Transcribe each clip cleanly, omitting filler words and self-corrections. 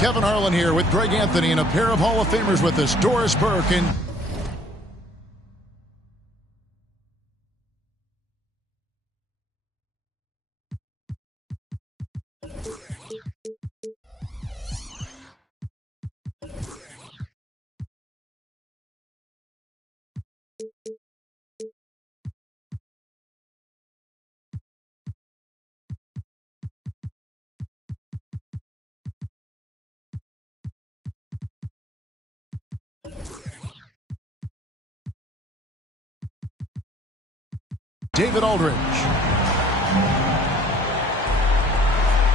Kevin Harlan here with Greg Anthony and a pair of Hall of Famers with us, Doris Burke and David Aldridge.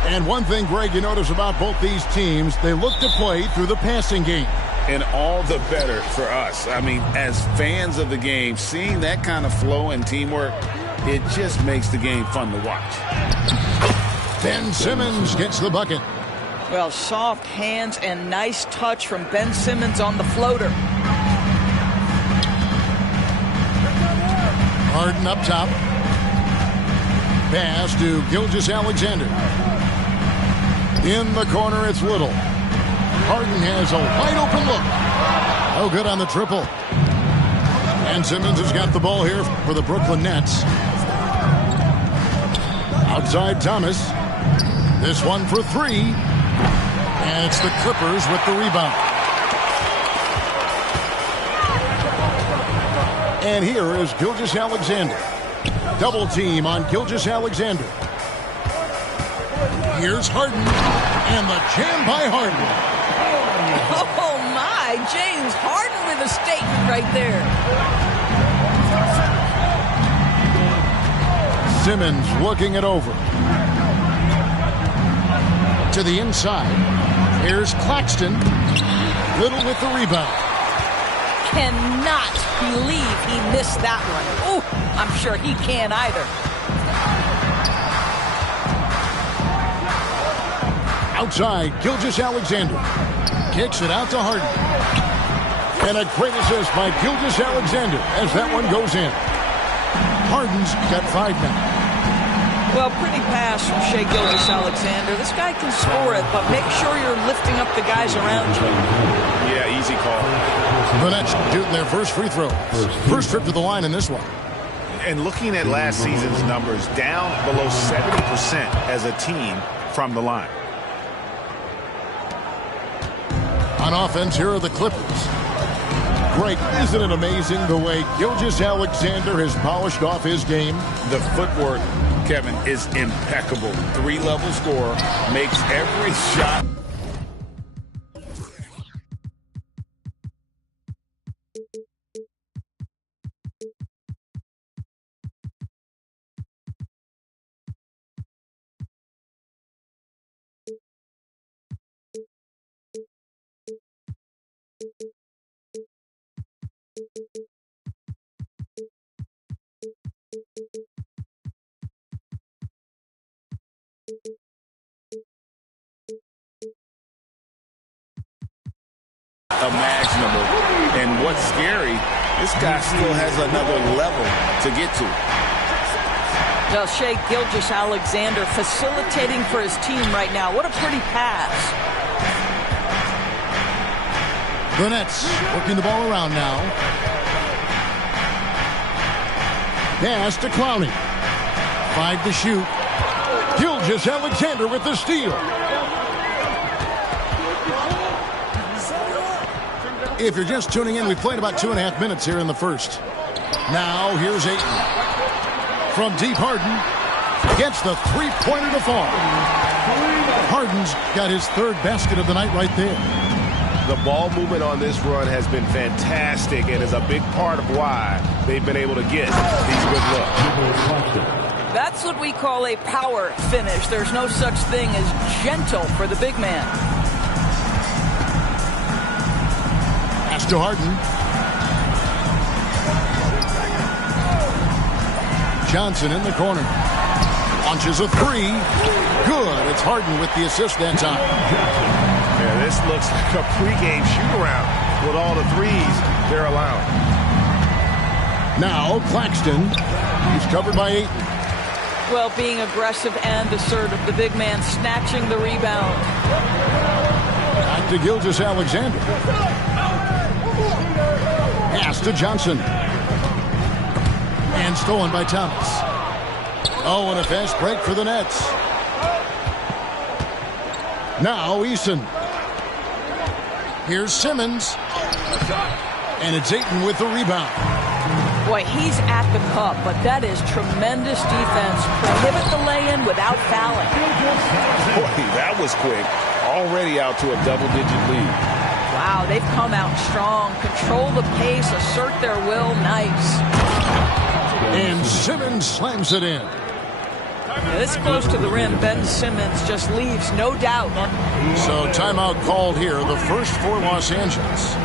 And one thing, Greg, you notice about both these teams, they look to play through the passing game. And all the better for us. I mean, as fans of the game, seeing that kind of flow and teamwork, it just makes the game fun to watch. Ben Simmons gets the bucket. Well, soft hands and nice touch from Ben Simmons on the floater. Harden up top. Pass to Gilgeous-Alexander. In the corner, it's Little. Harden has a wide open look. Oh, good on the triple. And Simmons has got the ball here for the Brooklyn Nets. Outside Thomas. This one for three. And it's the Clippers with the rebound. And here is Gilgeous-Alexander. Double team on Gilgeous-Alexander. Here's Harden. And the jam by Harden. Oh, my. James Harden with a statement right there. Simmons looking it over. To the inside. Here's Claxton. Little with the rebound. Cannot believe he missed that one. Oh, I'm sure he can't either. Outside, Gilgeous-Alexander. Kicks it out to Harden. And a great assist by Gilgeous-Alexander as that one goes in. Harden's got 5 now. Well, pretty pass from Shai Gilgeous-Alexander. This guy can score it, but make sure you're lifting up the guys around you. Yeah, easy call. The Nets shooting their first free throw. First trip to the line in this one. And looking at last season's numbers, down below 70% as a team from the line. On offense, here are the Clippers. Greg, isn't it amazing the way Gilgeous-Alexander has polished off his game? The footwork, Kevin, is impeccable. 3-level scorer, makes every shot. Imaginable. And what's scary, this guy still has another level to get to. Well, Shai Gilgeous-Alexander facilitating for his team right now. What a pretty pass. The Nets working the ball around now. Pass to Clowney. 5 to shoot. Gilgeous-Alexander with the steal. If you're just tuning in, we played about 2.5 minutes here in the first. Now, here's Ayton. From deep, Harden gets the three-pointer to fall. Harden's got his 3rd basket of the night right there. The ball movement on this run has been fantastic and is a big part of why they've been able to get these good looks. That's what we call a power finish. There's no such thing as gentle for the big man. Pass to Harden. Johnson in the corner. Launches a 3. Good. It's Harden with the assist that time. Yeah, this looks like a pregame shoot-around with all the threes they're allowing. Now Claxton. He's covered by Ayton. Well, being aggressive and assertive. The big man snatching the rebound. Back to Gilgeous-Alexander. Pass to Johnson. And stolen by Thomas. Oh, and a fast break for the Nets. Now Eason. Here's Simmons. And it's Ayton with the rebound. Boy, he's at the cup, but that is tremendous defense. Prohibit the lay-in without fouling. Boy, that was quick. Already out to a double-digit lead. Wow, they've come out strong. Control the pace, assert their will. Nice. And Simmons slams it in. This close to the rim, Ben Simmons just leaves, no doubt. So timeout called here, the first for Los Angeles.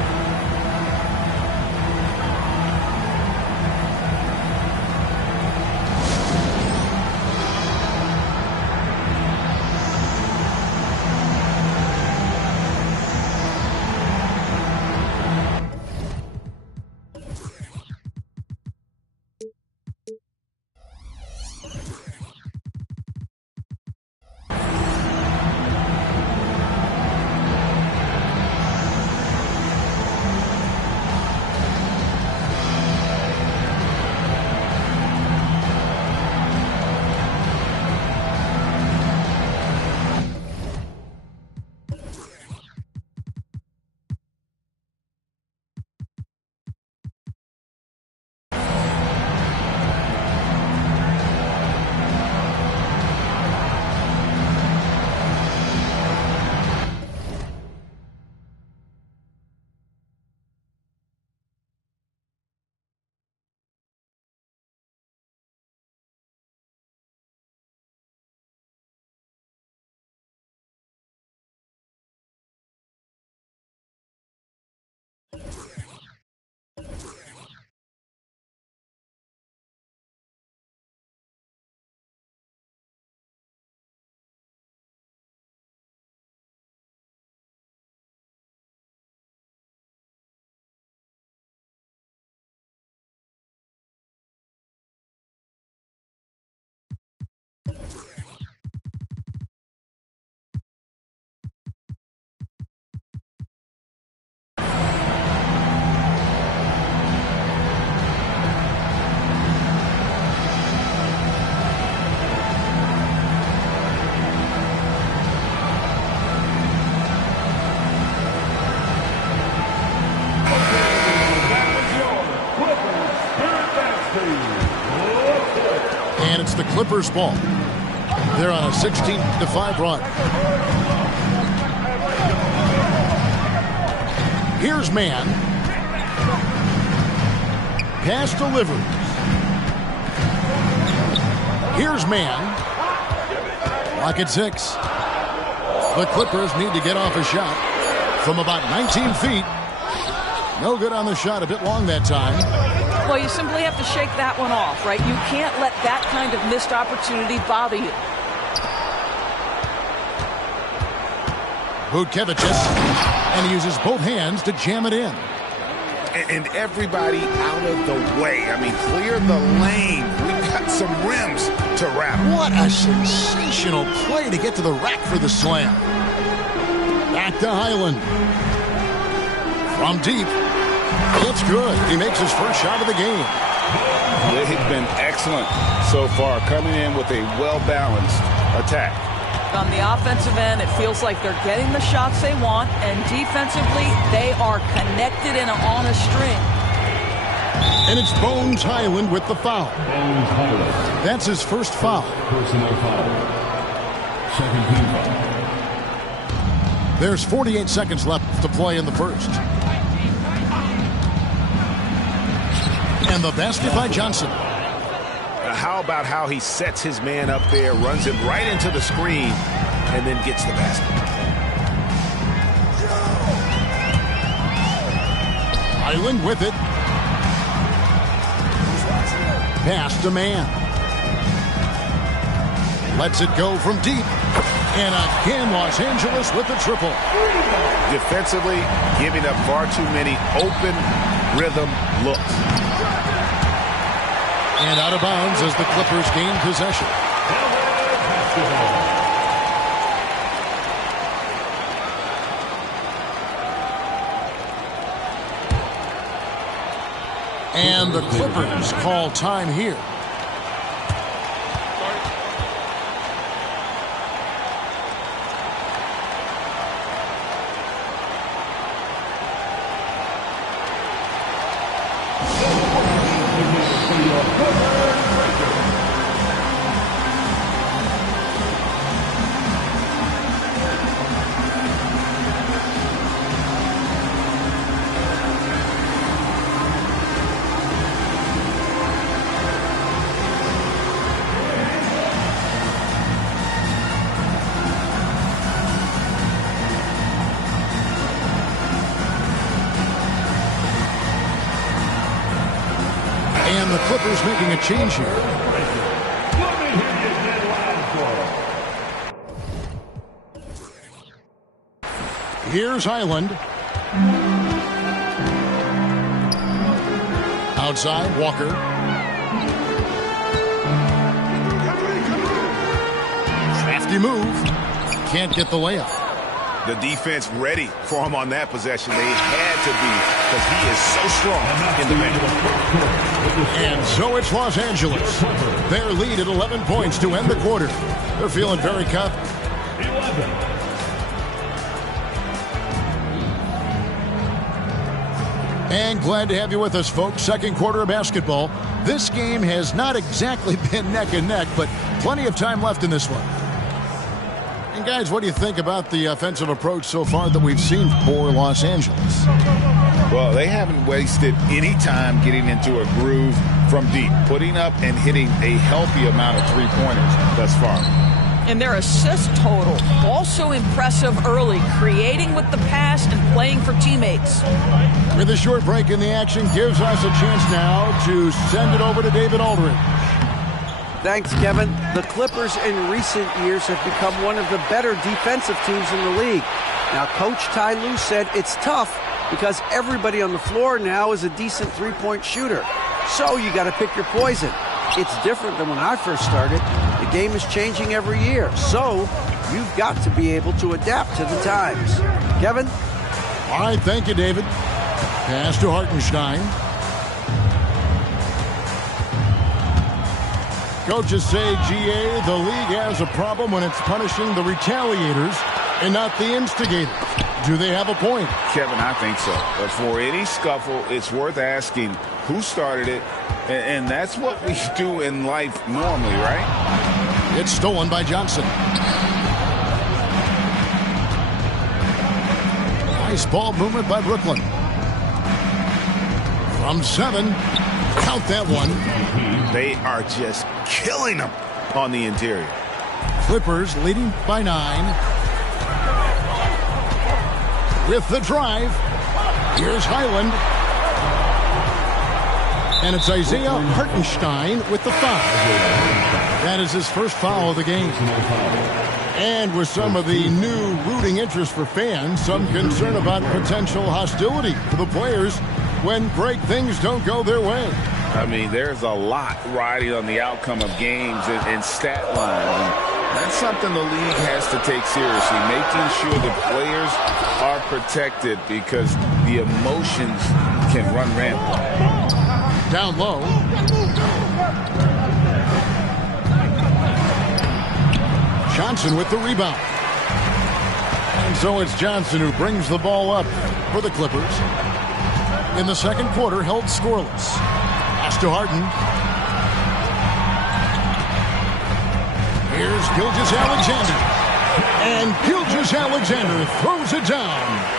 And it's the Clippers' ball. They're on a 16-5 run. Here's Mann. Pass delivers. Here's Mann. Lock at 6. The Clippers need to get off a shot from about 19 feet. No good on the shot, a bit long that time. Well, you simply have to shake that one off, right? You can't let that kind of missed opportunity bother you. Butkevicius, and he uses both hands to jam it in. And everybody out of the way. I mean, clear the lane. We've got some rims to wrap. What a sensational play to get to the rack for the slam. Back to Highland. From deep. It's good. He makes his first shot of the game. They've been excellent so far, coming in with a well-balanced attack. On the offensive end, it feels like they're getting the shots they want, and defensively, they are connected and on a string. And it's Bones Highland with the foul. That's his first foul. Personal foul. Second team foul. There's 48 seconds left to play in the first. And the basket by Johnson. How about how he sets his man up there, runs him right into the screen, and then gets the basket. Highland with it. Pass to Mann. Lets it go from deep. And again, Los Angeles with the triple. Defensively, giving up far too many open rhythm looks. And out of bounds as the Clippers gain possession. And the Clippers call time here. And the Clippers making a change here. Here's Highland. Outside, Walker. Crafty move. Can't get the layup. The defense ready for him on that possession. They had to be, because he is so strong in the paint. And so it's Los Angeles. Their lead at 11 points to end the quarter. They're feeling very confident. And glad to have you with us, folks. Second quarter of basketball. This game has not exactly been neck and neck, but plenty of time left in this one. And guys, what do you think about the offensive approach so far that we've seen for Los Angeles? Well, they haven't wasted any time getting into a groove from deep, putting up and hitting a healthy amount of three-pointers thus far. And their assist total, also impressive early, creating with the pass and playing for teammates. With a short break in the action, gives us a chance now to send it over to David Aldridge. Thanks, Kevin. The Clippers in recent years have become one of the better defensive teams in the league. Now, Coach Ty Lue said it's tough because everybody on the floor now is a decent three-point shooter. So you got to pick your poison. It's different than when I first started. The game is changing every year. So you've got to be able to adapt to the times. Kevin? All right, thank you, David. Pass to Hartenstein. Coaches say, GA, the league has a problem when it's punishing the retaliators and not the instigators. Do they have a point? Kevin, I think so. But for any scuffle, it's worth asking who started it, and that's what we do in life normally, right? It's stolen by Johnson. Nice ball movement by Brooklyn. From 7, count that one. They are just killing them on the interior. Clippers leading by 9. With the drive, here's Highland. And it's Isaiah Hartenstein with the foul. That is his first foul of the game. And with some of the new rooting interest for fans, some concern about potential hostility for the players when great things don't go their way. I mean, there's a lot riding on the outcome of games and stat lines. And that's something the league has to take seriously, making sure the players are protected because the emotions can run rampant. Down low. Johnson with the rebound. And so it's Johnson who brings the ball up for the Clippers. In the second quarter, held scoreless. Pass to Harden. Here's Gilgeous-Alexander. And Gilgeous-Alexander throws it down.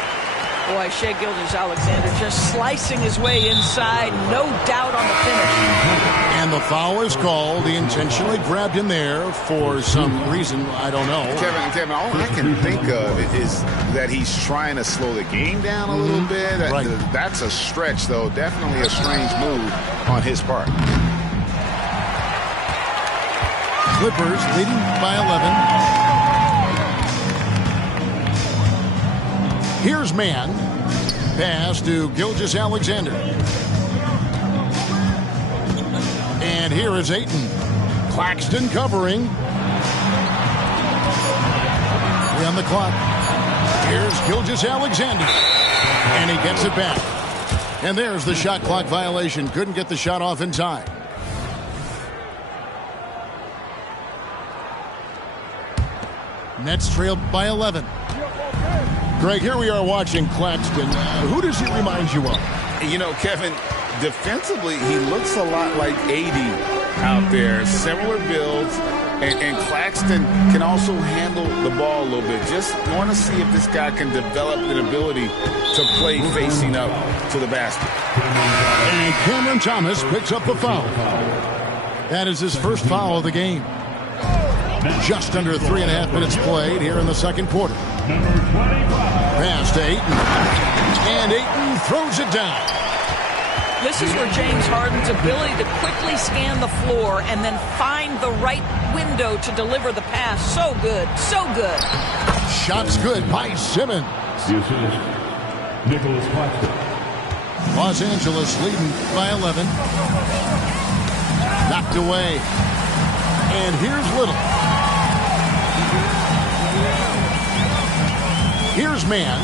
Boy, Shai Gilgeous-Alexander just slicing his way inside. No doubt on the finish. And the foul is called. He intentionally grabbed him there for some reason. I don't know. Kevin, all I can think of is that he's trying to slow the game down a little bit. Right. That's a stretch, though. Definitely a strange move on his part. Clippers leading by 11. Here's Mann. Pass to Gilgeous-Alexander. And here is Ayton. Claxton covering. 3 on the clock. Here's Gilgeous-Alexander. And he gets it back. And there's the shot clock violation. Couldn't get the shot off in time. Nets trailed by 11. Greg, here we are watching Claxton. Who does he remind you of? You know, Kevin, defensively, he looks a lot like AD out there. Similar builds. And Claxton can also handle the ball a little bit. Just want to see if this guy can develop an ability to play facing up to the basket. And Cameron Thomas picks up the foul. That is his first foul of the game. Just under 3.5 minutes played here in the second quarter. Pass to Ayton. And Ayton throws it down. This is where James Harden's ability to quickly scan the floor and then find the right window to deliver the pass. So good. So good. Shots good by Simmons. The assist, Nicholas Claxton. Los Angeles leading by 11. Knocked away. And here's Little. Here's Mann.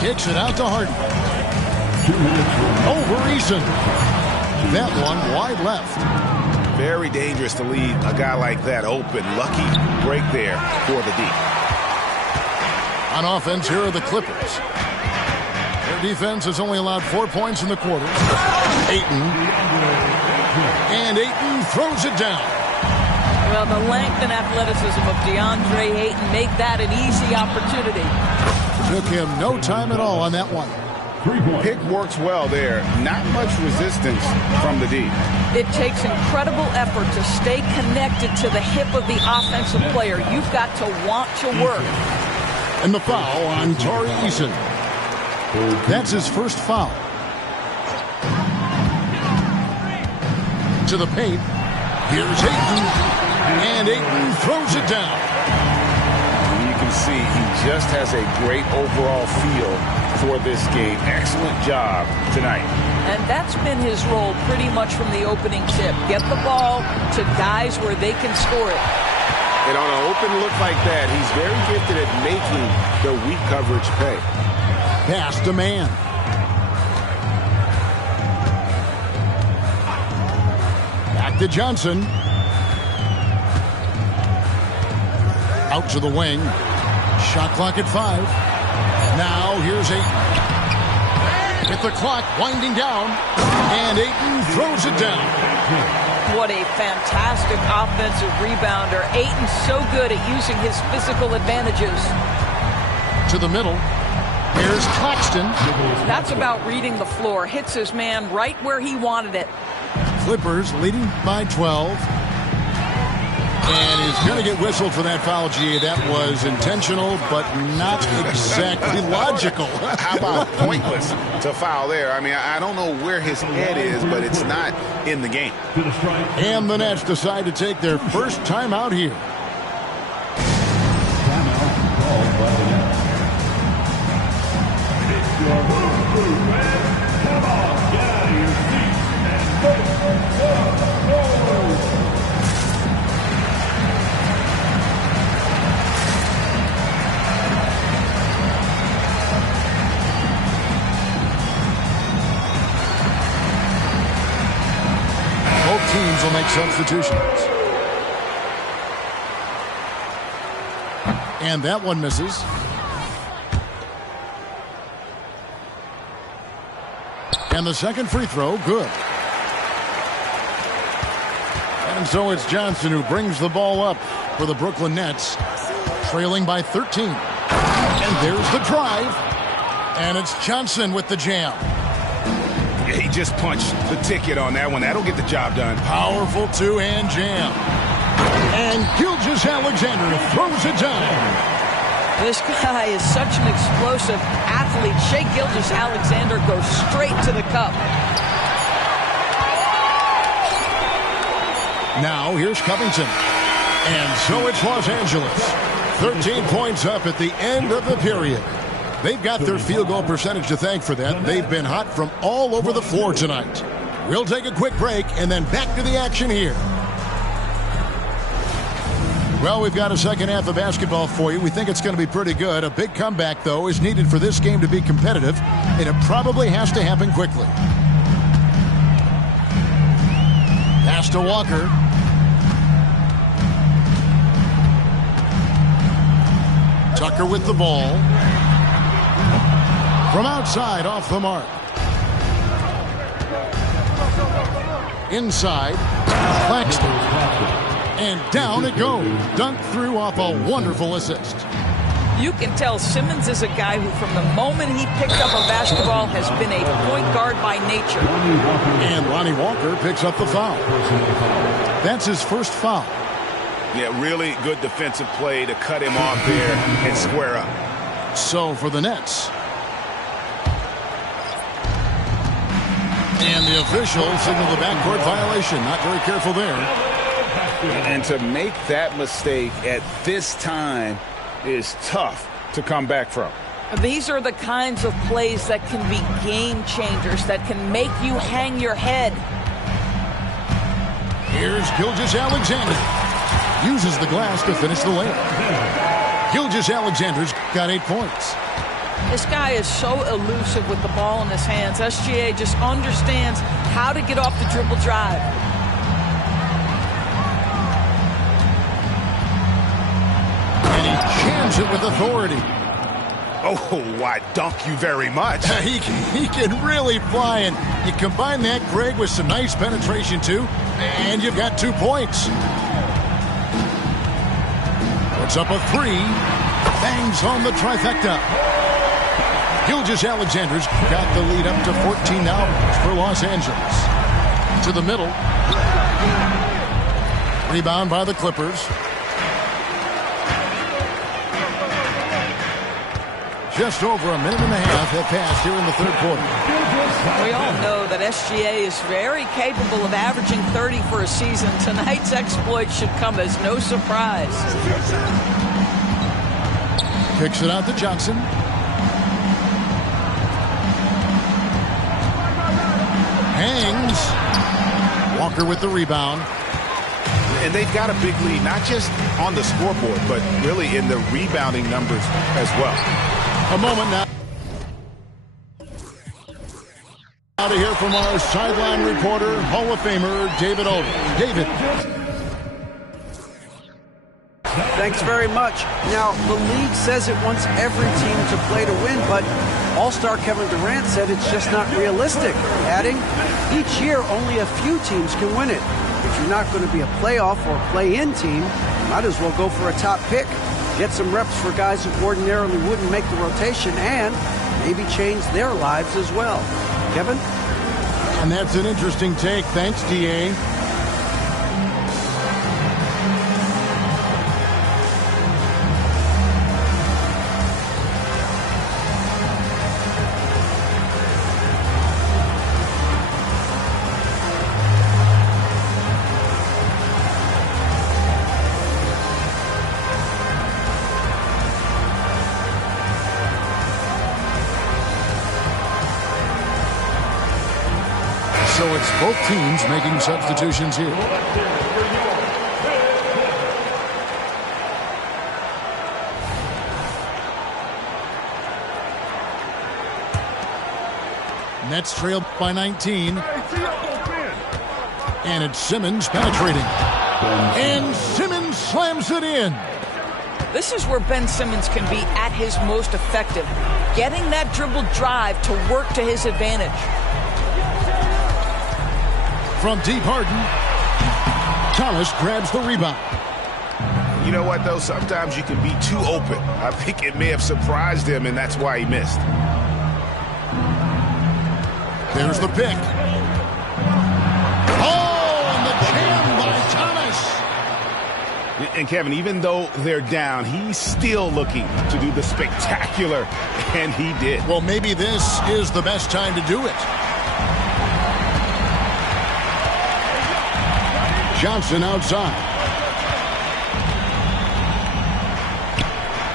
Kicks it out to Harden. 2 minutes. Over Eason. That one wide left. Very dangerous to leave a guy like that open. Lucky break there for the D. On offense, here are the Clippers. Their defense has only allowed 4 points in the quarter. Ayton. And Ayton throws it down. Well, the length and athleticism of DeAndre Ayton make that an easy opportunity. Took him no time at all on that one. 3 points. Pick works well there. Not much resistance from the D. It takes incredible effort to stay connected to the hip of the offensive player. You've got to want to work. And the foul on Tari Eason. That's his first foul. To the paint. Here's Ayton. And Ayton throws it down. And you can see he just has a great overall feel for this game. Excellent job tonight. And that's been his role pretty much from the opening tip. Get the ball to guys where they can score it. And on an open look like that, he's very gifted at making the weak coverage pay. Pass to Mann. Back to Johnson. Out to the wing. Shot clock at 5. Now here's Ayton. With the clock winding down. And Ayton throws it down. What a fantastic offensive rebounder. Ayton's so good at using his physical advantages. To the middle. Here's Claxton. That's about reading the floor. Hits his man right where he wanted it. Clippers leading by 12. And he's going to get whistled for that foul, G. That was intentional, but not exactly logical. How about pointless to foul there? I mean, I don't know where his head is, but it's not in the game. And the Nets decide to take their first timeout here. Timeout called by the Nets. It's your move, man. Come on, get out of your seats and make some noise. Both teams will make substitutions. And that one misses. And the second free throw, good. And so it's Johnson who brings the ball up for the Brooklyn Nets, trailing by 13. And there's the drive. And it's Johnson with the jam. Yeah, he just punched the ticket on that one. That'll get the job done. Powerful two-hand jam. And Gilgeous-Alexander throws it down. This guy is such an explosive athlete. Shai Gilgeous-Alexander goes straight to the cup. Now here's Covington. And so it's Los Angeles. 13 points up at the end of the period. They've got their field goal percentage to thank for that. They've been hot from all over the floor tonight. We'll take a quick break and then back to the action here. Well, we've got a second half of basketball for you. We think it's going to be pretty good. A big comeback, though, is needed for this game to be competitive, and it probably has to happen quickly. Pass to Walker. Tucker with the ball. From outside, off the mark. Inside, Claxton. And down it goes. Dunked through off a wonderful assist. You can tell Simmons is a guy who, from the moment he picked up a basketball, has been a point guard by nature. And Lonnie Walker picks up the foul. That's his first foul. Yeah, really good defensive play to cut him off there and square up. So for the Nets. And the official signaled the backcourt violation. Not very careful there. And to make that mistake at this time is tough to come back from. These are the kinds of plays that can be game changers, that can make you hang your head. Here's Gilgeous-Alexander. Uses the glass to finish the layup. Gilgeous-Alexander's got 8 points. This guy is so elusive with the ball in his hands. SGA just understands how to get off the dribble drive. And he jams it with authority. Oh, why, dunk you very much. He can really fly, and you combine that, Greg, with some nice penetration, too, and you've got 2 points. Puts up a 3. Bangs home the trifecta. Gilgeous-Alexander's got the lead up to 14 now for Los Angeles. To the middle. Rebound by the Clippers. Just over a minute and a half have passed here in the third quarter. We all know that SGA is very capable of averaging 30 for a season. Tonight's exploit should come as no surprise. Kicks it out to Johnson. Hangs. Walker with the rebound. And they've got a big lead, not just on the scoreboard, but really in the rebounding numbers as well. A moment now. Out of here from our sideline reporter, Hall of Famer David Olden. David. Thanks very much. Now, the league says it wants every team to play to win, but All-Star Kevin Durant said it's just not realistic, adding, each year only a few teams can win it. If you're not going to be a playoff or play-in team, might as well go for a top pick. Get some reps for guys who ordinarily wouldn't make the rotation and maybe change their lives as well. Kevin? And that's an interesting take. Thanks, D.A. So it's both teams making substitutions here. Nets trailed by 19. And it's Simmons penetrating. And Simmons slams it in. This is where Ben Simmons can be at his most effective, getting that dribble drive to work to his advantage. From deep, Harden. Thomas grabs the rebound. You know what, though? Sometimes you can be too open. I think it may have surprised him, and that's why he missed. There's the pick. Oh, and the jam by Thomas. And, Kevin, even though they're down, he's still looking to do the spectacular, and he did. Well, maybe this is the best time to do it. Johnson outside.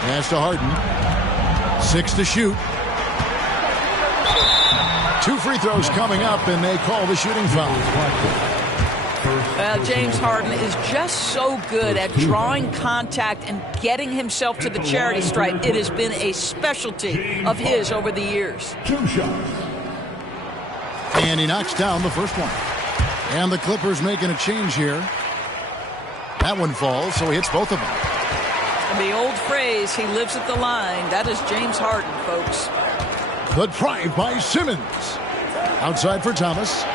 Pass to Harden. 6 to shoot. 2 free throws coming up, and they call the shooting foul. Well, James Harden is just so good at drawing contact and getting himself to the charity stripe. It has been a specialty of his over the years. 2 shots. And he knocks down the first one. And the Clippers making a change here. That one falls, so he hits both of them. And the old phrase, he lives at the line, that is James Harden, folks. The drive by Simmons. Outside for Thomas.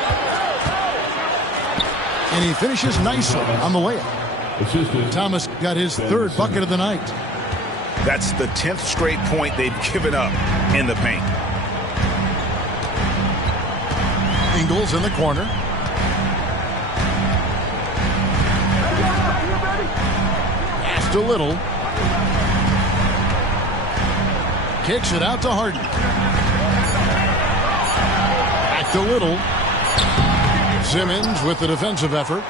And he finishes nicely on the layup. Thomas got his third bucket of the night. That's the 10th straight point they've given up in the paint. Ingles in the corner. Passed a little. Kicks it out to Harden. Back to Little. Simmons with the defensive effort.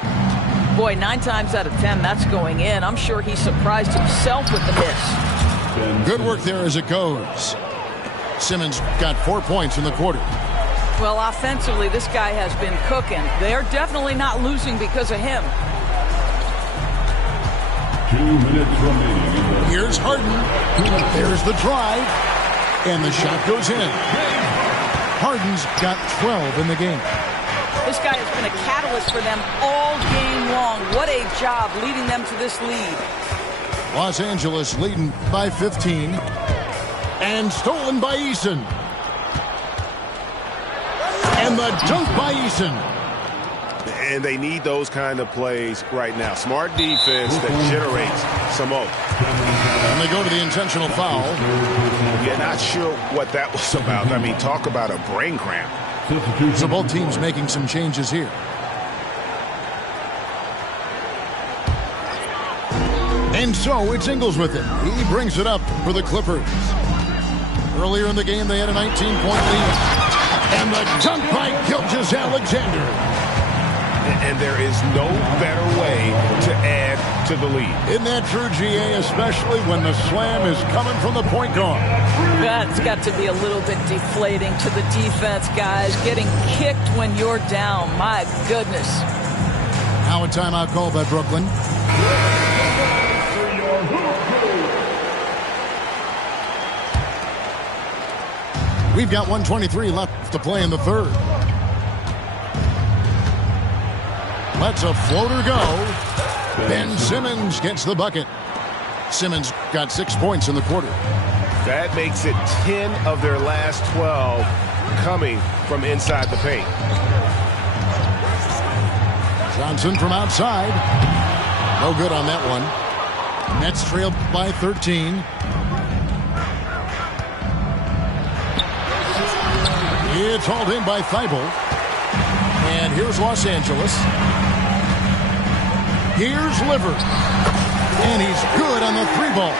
Boy, 9 times out of 10, that's going in. I'm sure he surprised himself with the miss. Good work there as it goes. Simmons got 4 points in the quarter. Well, offensively, this guy has been cooking. They're definitely not losing because of him. 2 minutes remaining. Here's Harden. There's the drive. And the shot goes in. Harden's got 12 in the game. This guy has been a catalyst for them all game long. What a job leading them to this lead. Los Angeles leading by 15. And stolen by Eason. And the dunk by Eason. And they need those kind of plays right now. Smart defense that generates some more. And they go to the intentional foul. Yeah, not sure what that was about. I mean, talk about a brain cramp. So both teams making some changes here. And so it's Ingles with it. He brings it up for the Clippers. Earlier in the game, they had a 19-point lead. And the dunk by Gilgeous-Alexander. And there is no better way to add to the lead. Isn't that true, GA, especially when the slam is coming from the point guard? That's got to be a little bit deflating to the defense, guys. Getting kicked when you're down. My goodness. Now a timeout call by Brooklyn. We've got 1:23 left to play in the third. Lets a floater go. Ben Simmons gets the bucket. Simmons got 6 points in the quarter. That makes it 10 of their last 12 coming from inside the paint. Johnson from outside. No good on that one. Nets trailed by 13. It's hauled in by Thibault. And here's Los Angeles. Here's Livers. And he's good on the 3-ball.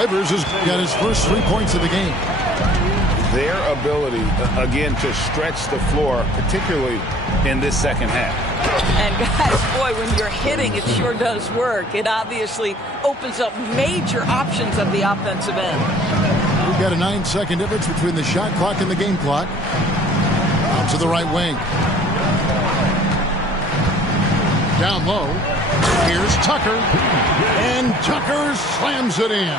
Livers has got his first 3 points of the game. Their ability, again, to stretch the floor, particularly in this second half. And guys, boy, when you're hitting, it sure does work. It obviously opens up major options at the offensive end. We've got a 9-second difference between the shot clock and the game clock. Out to the right wing. Down low. Here's Tucker. And Tucker slams it in.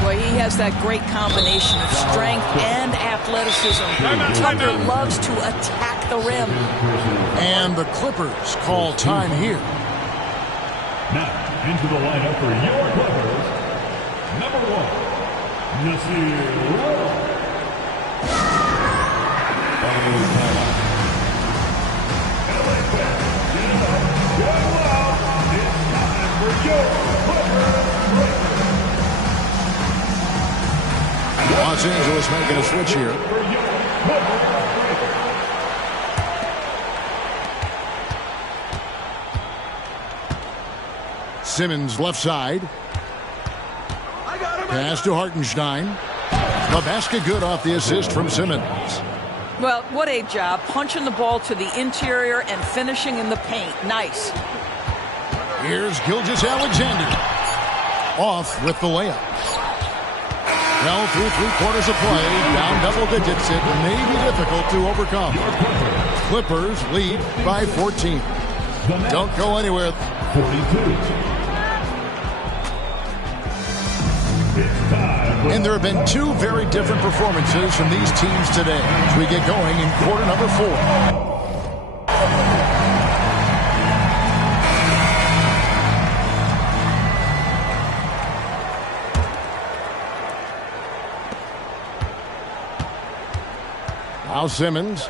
Boy, he has that great combination of strength and athleticism. Tucker loves to attack the rim. And the Clippers call time here. Now, into the lineup for your Clippers. Number 1, Nasir Little. LA fans, get him up, get him out. It's time for your Clippers breakers. Los Angeles making a switch here. For your Clippers breakers. Simmons left side. Pass to Hartenstein. The basket good off the assist from Simmons. Well, what a job. Punching the ball to the interior and finishing in the paint. Nice. Here's Gilgeous-Alexander. Off with the layup. Well, through 3 quarters of play, down double digits, it may be difficult to overcome. Clippers lead by 14. Don't go anywhere. 42. And there have been two very different performances from these teams today as we get going in quarter number 4. Now Simmons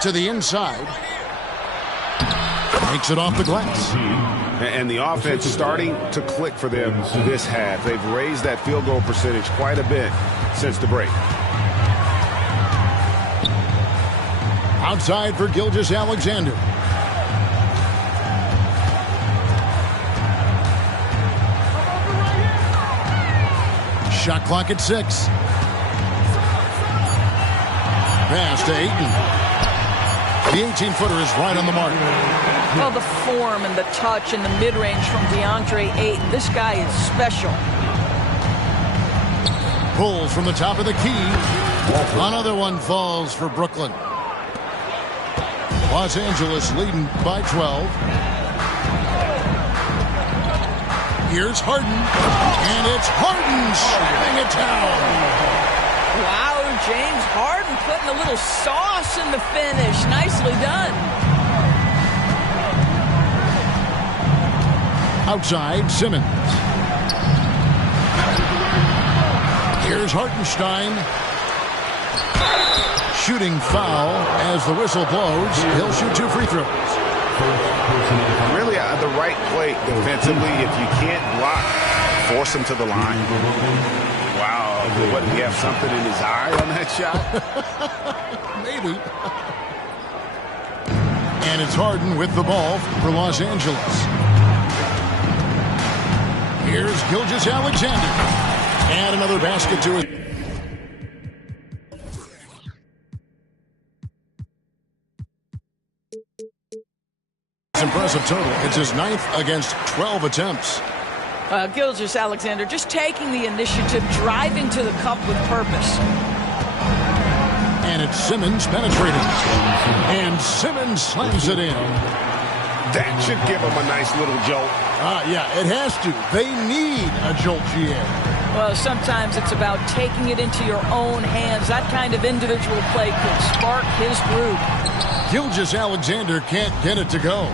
to the inside. Makes it off the glass. And the offense starting to click for them this half. They've raised that field goal percentage quite a bit since the break. Outside for Gilgeous-Alexander. Shot clock at 6. Pass to Ayton. The 18-footer is right on the mark. Well, the form and the touch and the mid-range from DeAndre Ayton. This guy is special. Pulls from the top of the key. Another one falls for Brooklyn. Los Angeles leading by 12. Here's Harden. And it's Harden shutting it down. Wow, James Harden putting a little sauce in the finish. Nicely done. Outside, Simmons. Here's Hartenstein. Shooting foul as the whistle blows. He'll shoot 2 free throws. Really the right play defensively. If you can't block, force him to the line. Wow. What, did he have something in his eye on that shot? Maybe. And it's Harden with the ball for Los Angeles. Here's Gilgeous-Alexander. And another basket to it. Impressive total. It's his 9th against 12 attempts. Gilgeous-Alexander just taking the initiative, driving to the cup with purpose. And it's Simmons penetrating. And Simmons slams it in. That should give him a nice little jolt. Yeah, it has to. They need a jolt, GA. Well, sometimes it's about taking it into your own hands. That kind of individual play could spark his group. Gilgeous-Alexander can't get it to go.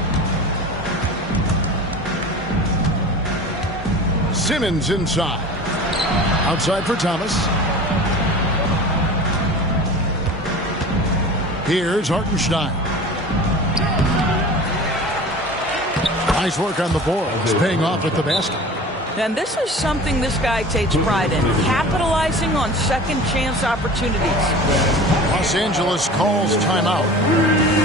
Simmons inside. Outside for Thomas. Here's Hartenstein. Nice work on the board. It's paying off at the basket. And this is something this guy takes pride in, capitalizing on second chance opportunities. Los Angeles calls timeout.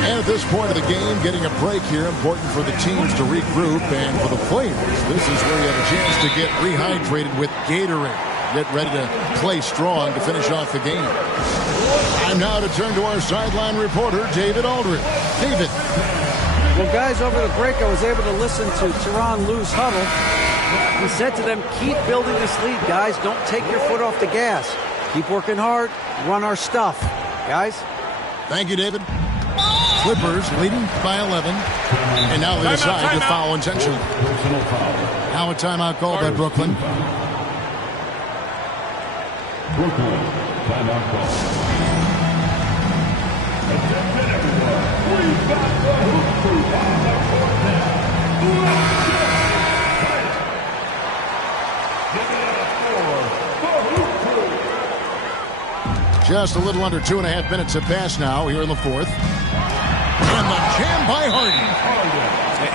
And at this point of the game, getting a break here, important for the teams to regroup, and for the players, this is where you have a chance to get rehydrated with Gatorade. Get ready to play strong to finish off the game. Time now to turn to our sideline reporter, David Aldridge. David. Well, guys, over the break, I was able to listen to Tyronn Lue's huddle. He said to them, keep building this lead, guys. Don't take your foot off the gas. Keep working hard. Run our stuff. Guys? Thank you, David. Clippers leading by 11. And now they decide to foul intentionally. Now a timeout called by Brooklyn. Brooklyn, timeout call. Attention, everyone. We've got the hoop crew on the court now. Just a little under 2.5 minutes have passed now here in the 4th. And the jam by Harden.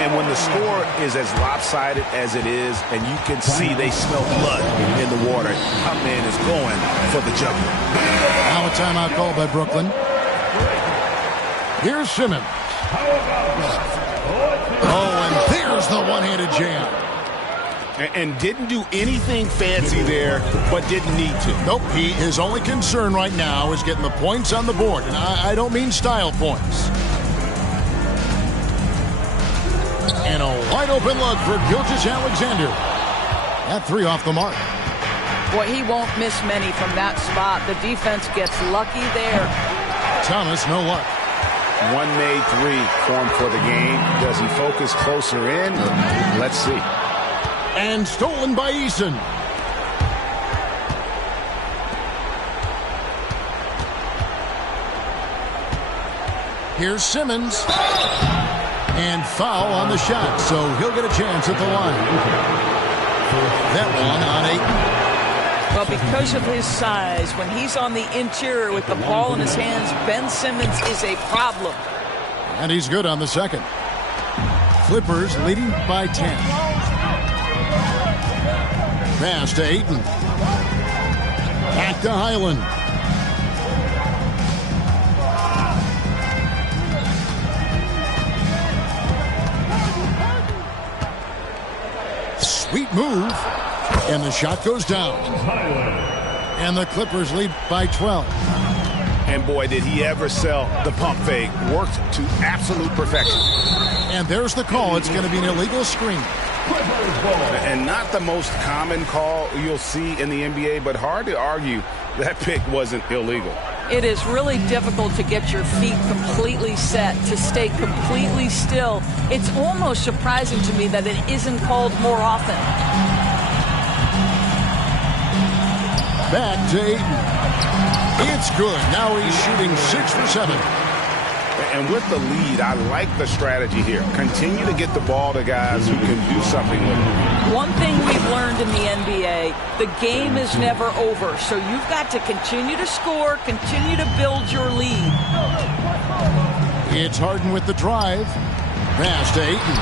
And when the score is as lopsided as it is, and you can see they smell blood in the water, our man is going for the jumper. Now a timeout called by Brooklyn. Here's Simmons. Oh, and there's the one-handed jam. And didn't do anything fancy there, but didn't need to. Nope, his only concern right now is getting the points on the board. And I don't mean style points. And a wide-open look for Gilgeous-Alexander. That 3 off the mark. Boy, he won't miss many from that spot. The defense gets lucky there. Thomas, no luck. One made three formed for the game. Does he focus closer in? Let's see. And stolen by Eason. Here's Simmons. And foul on the shot, so he'll get a chance at the line. That one on Ayton. Well, because of his size, when he's on the interior with the ball in his hands, Ben Simmons is a problem. And he's good on the second. Clippers leading by 10. Pass to Ayton. Back to Highland. Sweet move. And the shot goes down. And the Clippers lead by 12. And boy, did he ever sell the pump fake. Worked to absolute perfection. And there's the call. It's going to be an illegal screen. And not the most common call you'll see in the NBA, but hard to argue that pick wasn't illegal. It is really difficult to get your feet completely set, to stay completely still. It's almost surprising to me that it isn't called more often. Back to Ayton. It's good. Now he's shooting 6 for 7. And with the lead, I like the strategy here. Continue to get the ball to guys who can do something with it. One thing we've learned in the NBA, the game is never over. So you've got to continue to score, continue to build your lead. It's Harden with the drive. Pass to Ayton.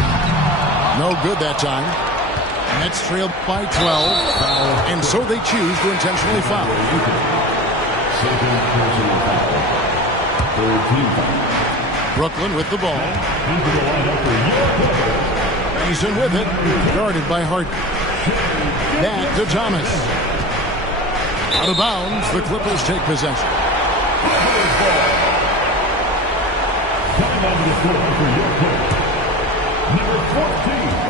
No good that time. Nets trailed by 12, and so they choose to intentionally foul. Brooklyn with the ball. He's in with it, guarded by Harden. Back to Thomas. Out of bounds, the Clippers take possession.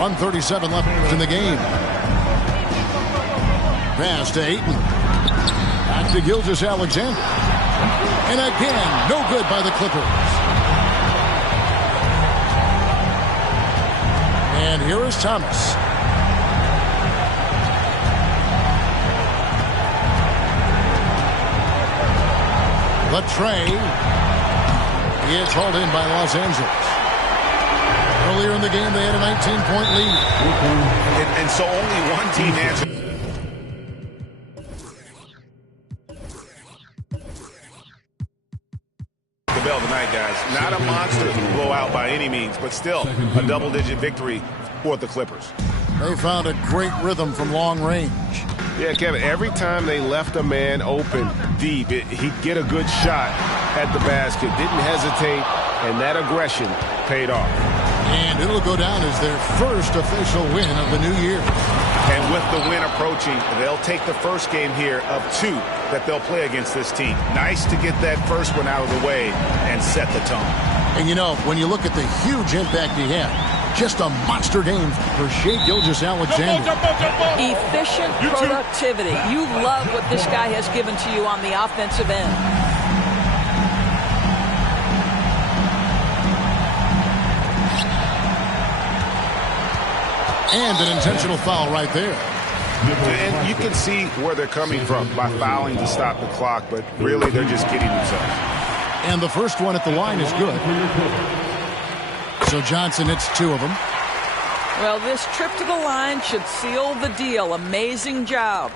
1:37 left in the game. Pass to Ayton. Back to Gilgeous-Alexander. And again, no good by the Clippers. And here is Thomas. Latrey. He is hauled in by Los Angeles. Earlier in the game, they had a 19-point lead. And so only one team answered. The bell tonight, guys. Not a monster blowout by any means, but still a double-digit victory for the Clippers. They found a great rhythm from long range. Yeah, Kevin, every time they left a man open deep, he'd get a good shot at the basket. Didn't hesitate, and that aggression paid off. And it'll go down as their first official win of the new year. And with the win approaching, they'll take the first game here of 2 that they'll play against this team. Nice to get that first one out of the way and set the tone. And you know, when you look at the huge impact he had, just a monster game for Shai Gilgeous-Alexander. Efficient productivity. You love what this guy has given to you on the offensive end. And an intentional foul right there. And you can see where they're coming from by fouling to stop the clock, but really they're just kidding themselves. And the first one at the line is good. So Johnson hits 2 of them. Well, this trip to the line should seal the deal. Amazing job.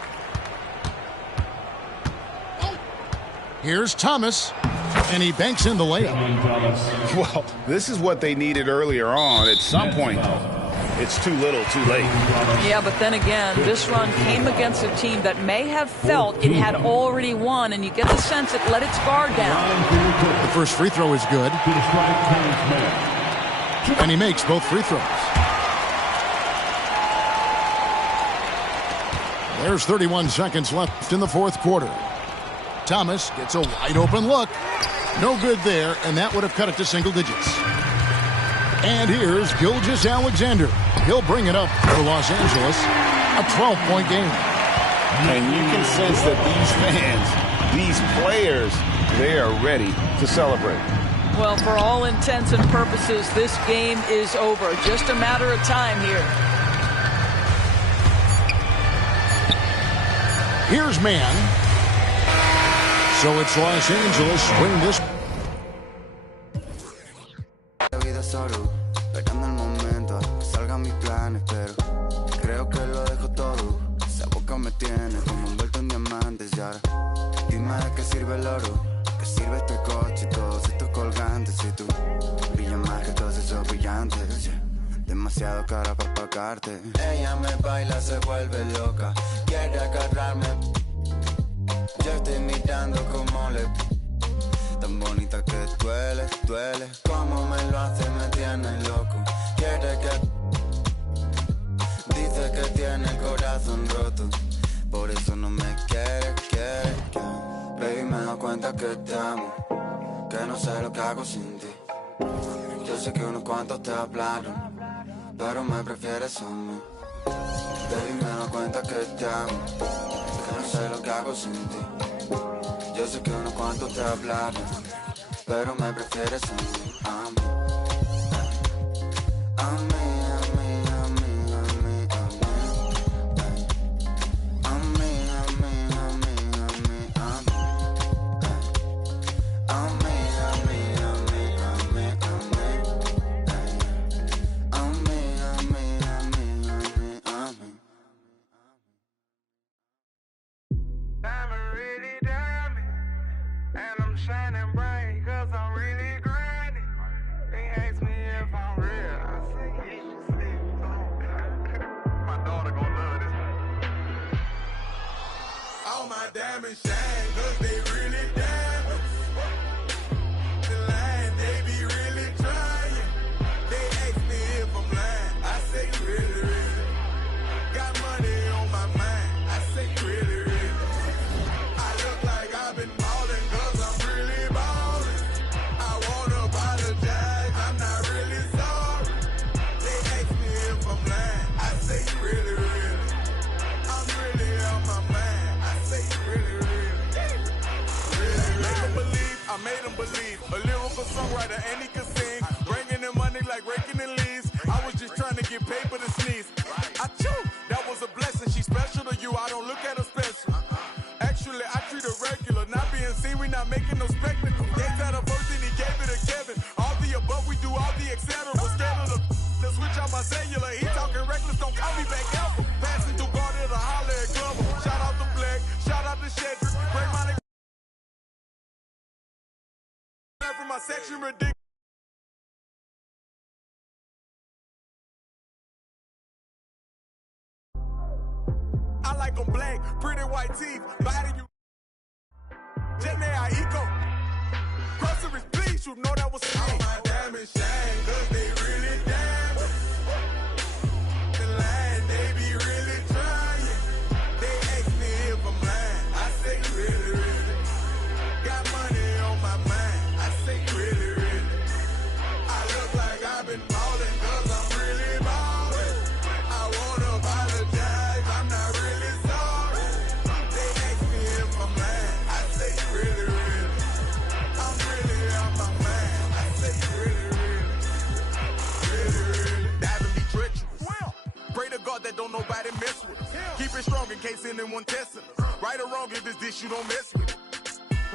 Here's Thomas, and he banks in the layup. Well, this is what they needed earlier on. At some point, it's too little, too late. Yeah, but then again, this run came against a team that may have felt it had already won, and you get the sense it let its guard down. The first free throw is good. And he makes both free throws. There's 31 seconds left in the fourth quarter. Thomas gets a wide open look. No good there, and that would have cut it to single digits. And here's Gilgeous-Alexander. He'll bring it up for Los Angeles. A 12-point game. And you can sense that these fans, these players, they are ready to celebrate. Well, for all intents and purposes, this game is over. Just a matter of time here. Here's man. So it's Los Angeles win this. Esperando el momento que salgan mis planes, pero creo que lo dejo todo. Esa boca me tiene como envuelto en diamantes y ahora dime de qué sirve el oro, qué sirve este coche y todos estos colgantes. Si tú brillas más que todos esos brillantes, yeah. Demasiado cara para pagarte. Ella me baila, se vuelve loca, quiere agarrarme. Yo estoy mirando como le... Tan bonita que duele, duele. Como me lo hace, me tiene loco. Quiere que... Dice que tiene el corazón roto. Por eso no me quiere. Baby, me da cuenta que te amo, que no sé lo que hago sin ti. Yo sé que unos cuantos te hablaron, pero me prefieres a mí. Baby, me da cuenta que te amo, que no sé lo que hago sin ti. Yo sé que unos cuantos te hablaron, pero me prefieres a mí, a mí. A mí, a mí, a mí, a mí, a mí. A mí, a mí, a mí, a mí, a mí. A mí, a mí, a mí, a mí, a mí. A mí, a mí, a mí, a mí, a mí. And I'm shining bright, cause I'm really grinding. They ask me if I'm real, I say, yeah, you sleep. My daughter gon' love this. All my diamonds shine, cause they really diamonds. The line, they be really trying. They ask me if I'm lying, I say, really, really. Got money on my mind, I say, really, really. I look like I've been ballin', cause I'm really ballin'. I wanna apologize, I'm not really sorry. They ask me if I'm lying, I say really, really. I'm really on my mind, I say really, really. I made them believe, a lyrical songwriter and he could sing. Bringing in money like raking in leaves. I was just trying to get paper to sneeze. I chew, that was a blessing. She's special to you, I don't look at her special. Actually, I treat her regular. Not being seen, we not making no spectacle. They said her first and he gave it to Kevin. All the above, we do all the etc. Scared of the switch on my cellular. He talking reckless, don't call me back ever. Passing through Garden to holler at Glover. Shout out to Black, shout out to Shedrick. Break my nigga from my section, ridiculous. I like them black, pretty white teeth, body you. Jenny, I eco. Groceries, please, you know that was me. All my diamonds shine, cause they really diamonds. The line, they be really trying. They ask me if I'm lying, I say really, really. Got money on my mind, I say really, really. I look like I've been ballin', cause I'm really ballin'. I wanna apologize, I'm not really sorry. They ask me if I'm lying, I say really, really. I'm really on my mind, I say really, really. Really, really. Diving be treacherous. Pray to God that don't nobody mess with us. Keep it strong in case anyone testing us. Right or wrong, if it's this, you don't mess with it.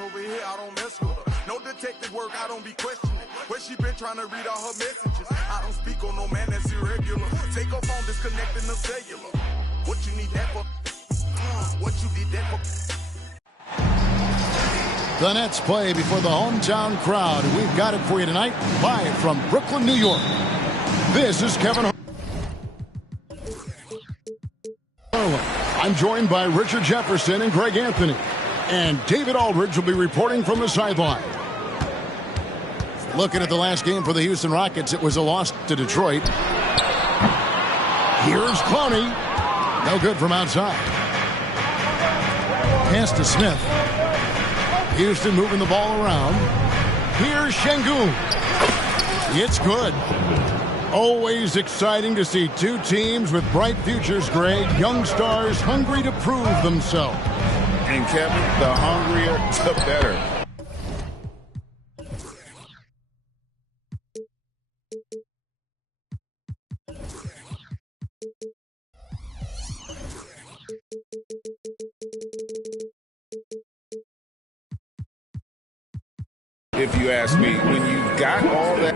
Over here, I don't mess with her. No detective work, I don't be questioning. Where she been trying to read all her messages. I don't speak on no man that's irregular. Take her phone, disconnecting the cellular. What you need that for? What you need that for? The Nets play before the hometown crowd. We've got it for you tonight, live from Brooklyn, New York. This is Kevin Harlan. I'm joined by Richard Jefferson and Greg Anthony. And David Aldridge will be reporting from the sideline. Looking at the last game for the Houston Rockets, it was a loss to Detroit. Here's Clowney. No good from outside. Pass to Smith. Houston moving the ball around. Here's Şengün. It's good. Always exciting to see two teams with bright futures, Greg. Young stars hungry to prove themselves. And Kevin, the hungrier, the better. if you ask me. When you've got all that.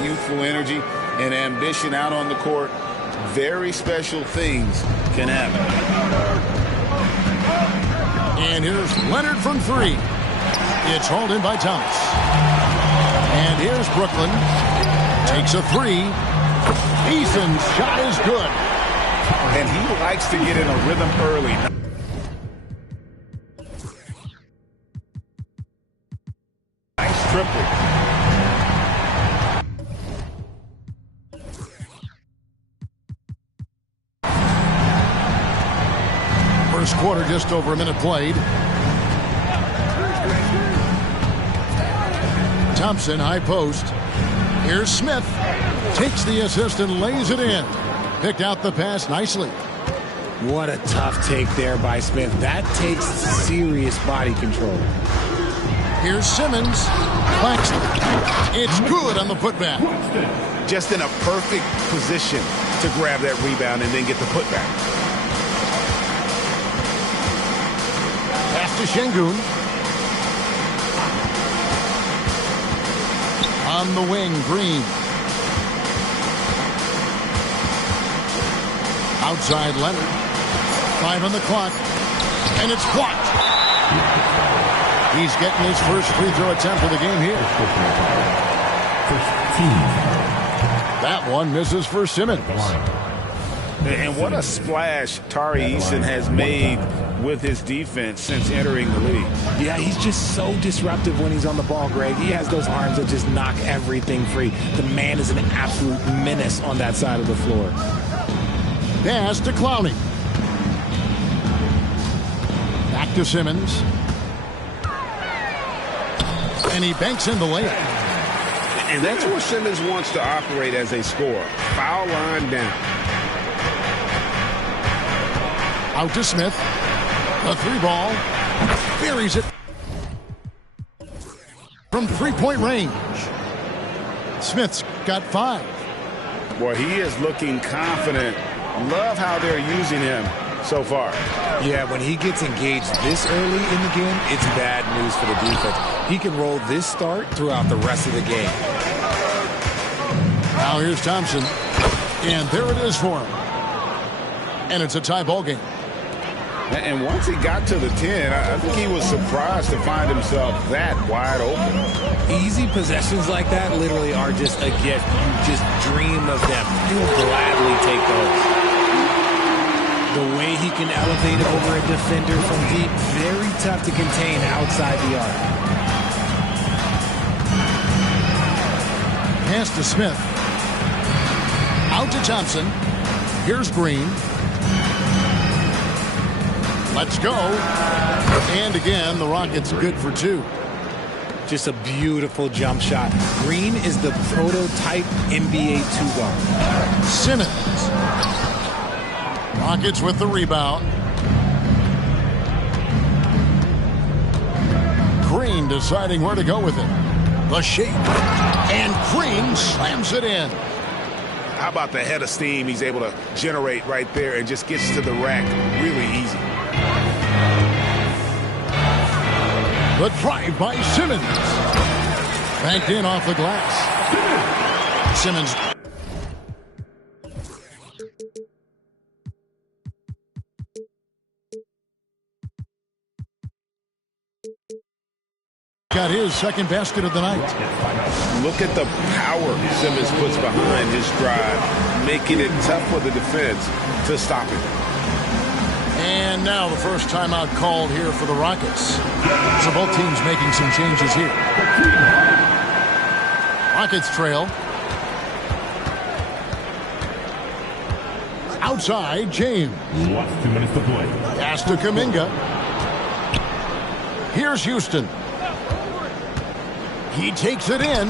Youthful energy and ambition out on the court, very special things can happen. And here's Leonard from three. It's hauled in by Thomas. And here's Brooklyn. Takes a three. Eason's shot is good. And he likes to get in a rhythm early. Nice triple. First quarter, just over a minute played. Thompson, high post. Here's Smith. Takes the assist and lays it in. Picked out the pass nicely. What a tough take there by Smith. That takes serious body control. Here's Simmons. Claxton. It's good on the putback. Just in a perfect position to grab that rebound and then get the putback. Pass to Şengün. On the wing, Green. Outside Leonard. 5 on the clock. And it's blocked. He's getting his first free throw attempt of the game here. That one misses for Simmons. And what a splash Tari Eason has made with his defense since entering the league. Yeah, he's just so disruptive when he's on the ball, Greg. He has those arms that just knock everything free. The man is an absolute menace on that side of the floor. Pass to Clowney. Back to Simmons. And he banks in the layup. And that's where Simmons wants to operate as a scorer. Foul line down. Out to Smith. A three ball. Buries it from three-point range. Smith's got 5. Boy, he is looking confident. Love how they're using him so far. Yeah, when he gets engaged this early in the game, it's bad news for the defense. He can roll this start throughout the rest of the game. Now here's Thompson. And there it is for him. And it's a tie ball game. And once he got to the 10, I think he was surprised to find himself that wide open. Easy possessions like that literally are just a gift. You just dream of them. You'll gladly take those. The way he can elevate over a defender from deep, very tough to contain outside the arc. Pass to Smith. Out to Thompson. Here's Green. Let's go. And again, the Rockets good for 2. Just a beautiful jump shot. Green is the prototype NBA 2-guard. Simmons. Rockets with the rebound. Green deciding where to go with it. The shape. And Green slams it in. How about the head of steam he's able to generate right there and just gets to the rack really easy. The drive by Simmons. Banked in off the glass. Simmons. Got his second basket of the night. Look at the power Simmons puts behind his drive, making it tough for the defense to stop him. And now the first timeout called here for the Rockets. So both teams making some changes here. Rockets trail. Outside, James. 2 minutes to play. Pass to Kuminga. Here's Houston. He takes it in.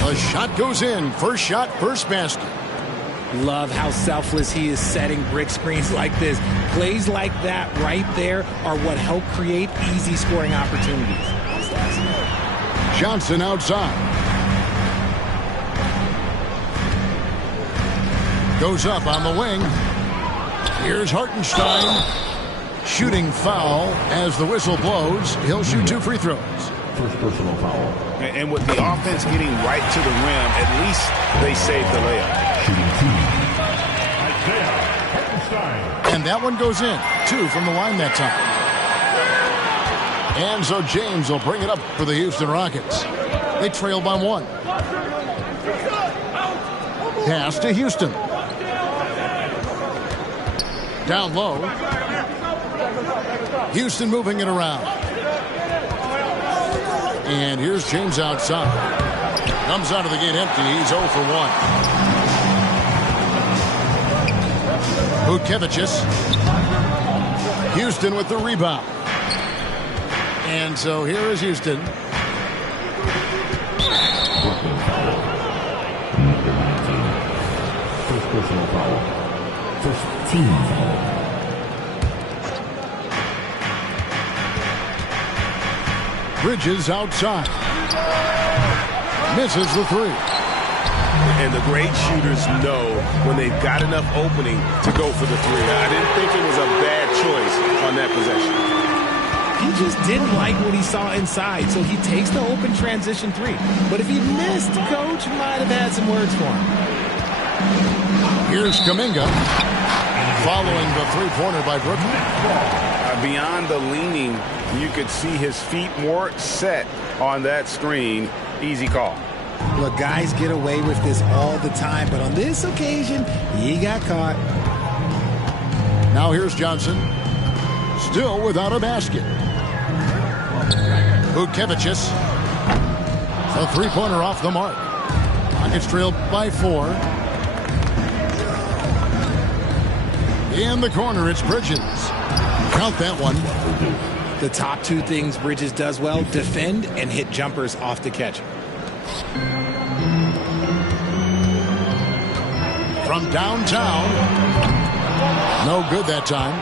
The shot goes in. First shot, first basket. Love how selfless he is setting brick screens like this. Plays like that right there are what help create easy scoring opportunities. Johnson outside. Goes up on the wing. Here's Hartenstein. Shooting foul as the whistle blows. He'll shoot 2 free throws. First personal foul. And with the offense getting right to the rim, at least they saved the layup. Shooting 2. Isaiah Hartenstein. And that one goes in. 2 from the line that time. And so James will bring it up for the Houston Rockets. They trail by 1. Pass to Houston. Down low. Houston moving it around. And here's James outside. Comes out of the gate empty. He's 0 for 1. Vučević. Houston with the rebound. And so here is Houston. First personal foul. First team foul. Bridges outside. Misses the 3. And the great shooters know when they've got enough opening to go for the 3. I didn't think it was a bad choice on that possession. He just didn't like what he saw inside, so he takes the open transition 3. But if he missed, Coach might have had some words for him. Here's Kuminga. Following the 3-pointer by Brooklyn. Beyond the leaning, you could see his feet more set on that screen. Easy call. Look, guys get away with this all the time, but on this occasion, he got caught. Now here's Johnson. Still without a basket. Vučević. A 3-pointer off the mark. Rockets trailed by 4. In the corner, it's Bridges. Count that one. The top 2 things Bridges does well: defend and hit jumpers off the catch. From downtown. No good that time.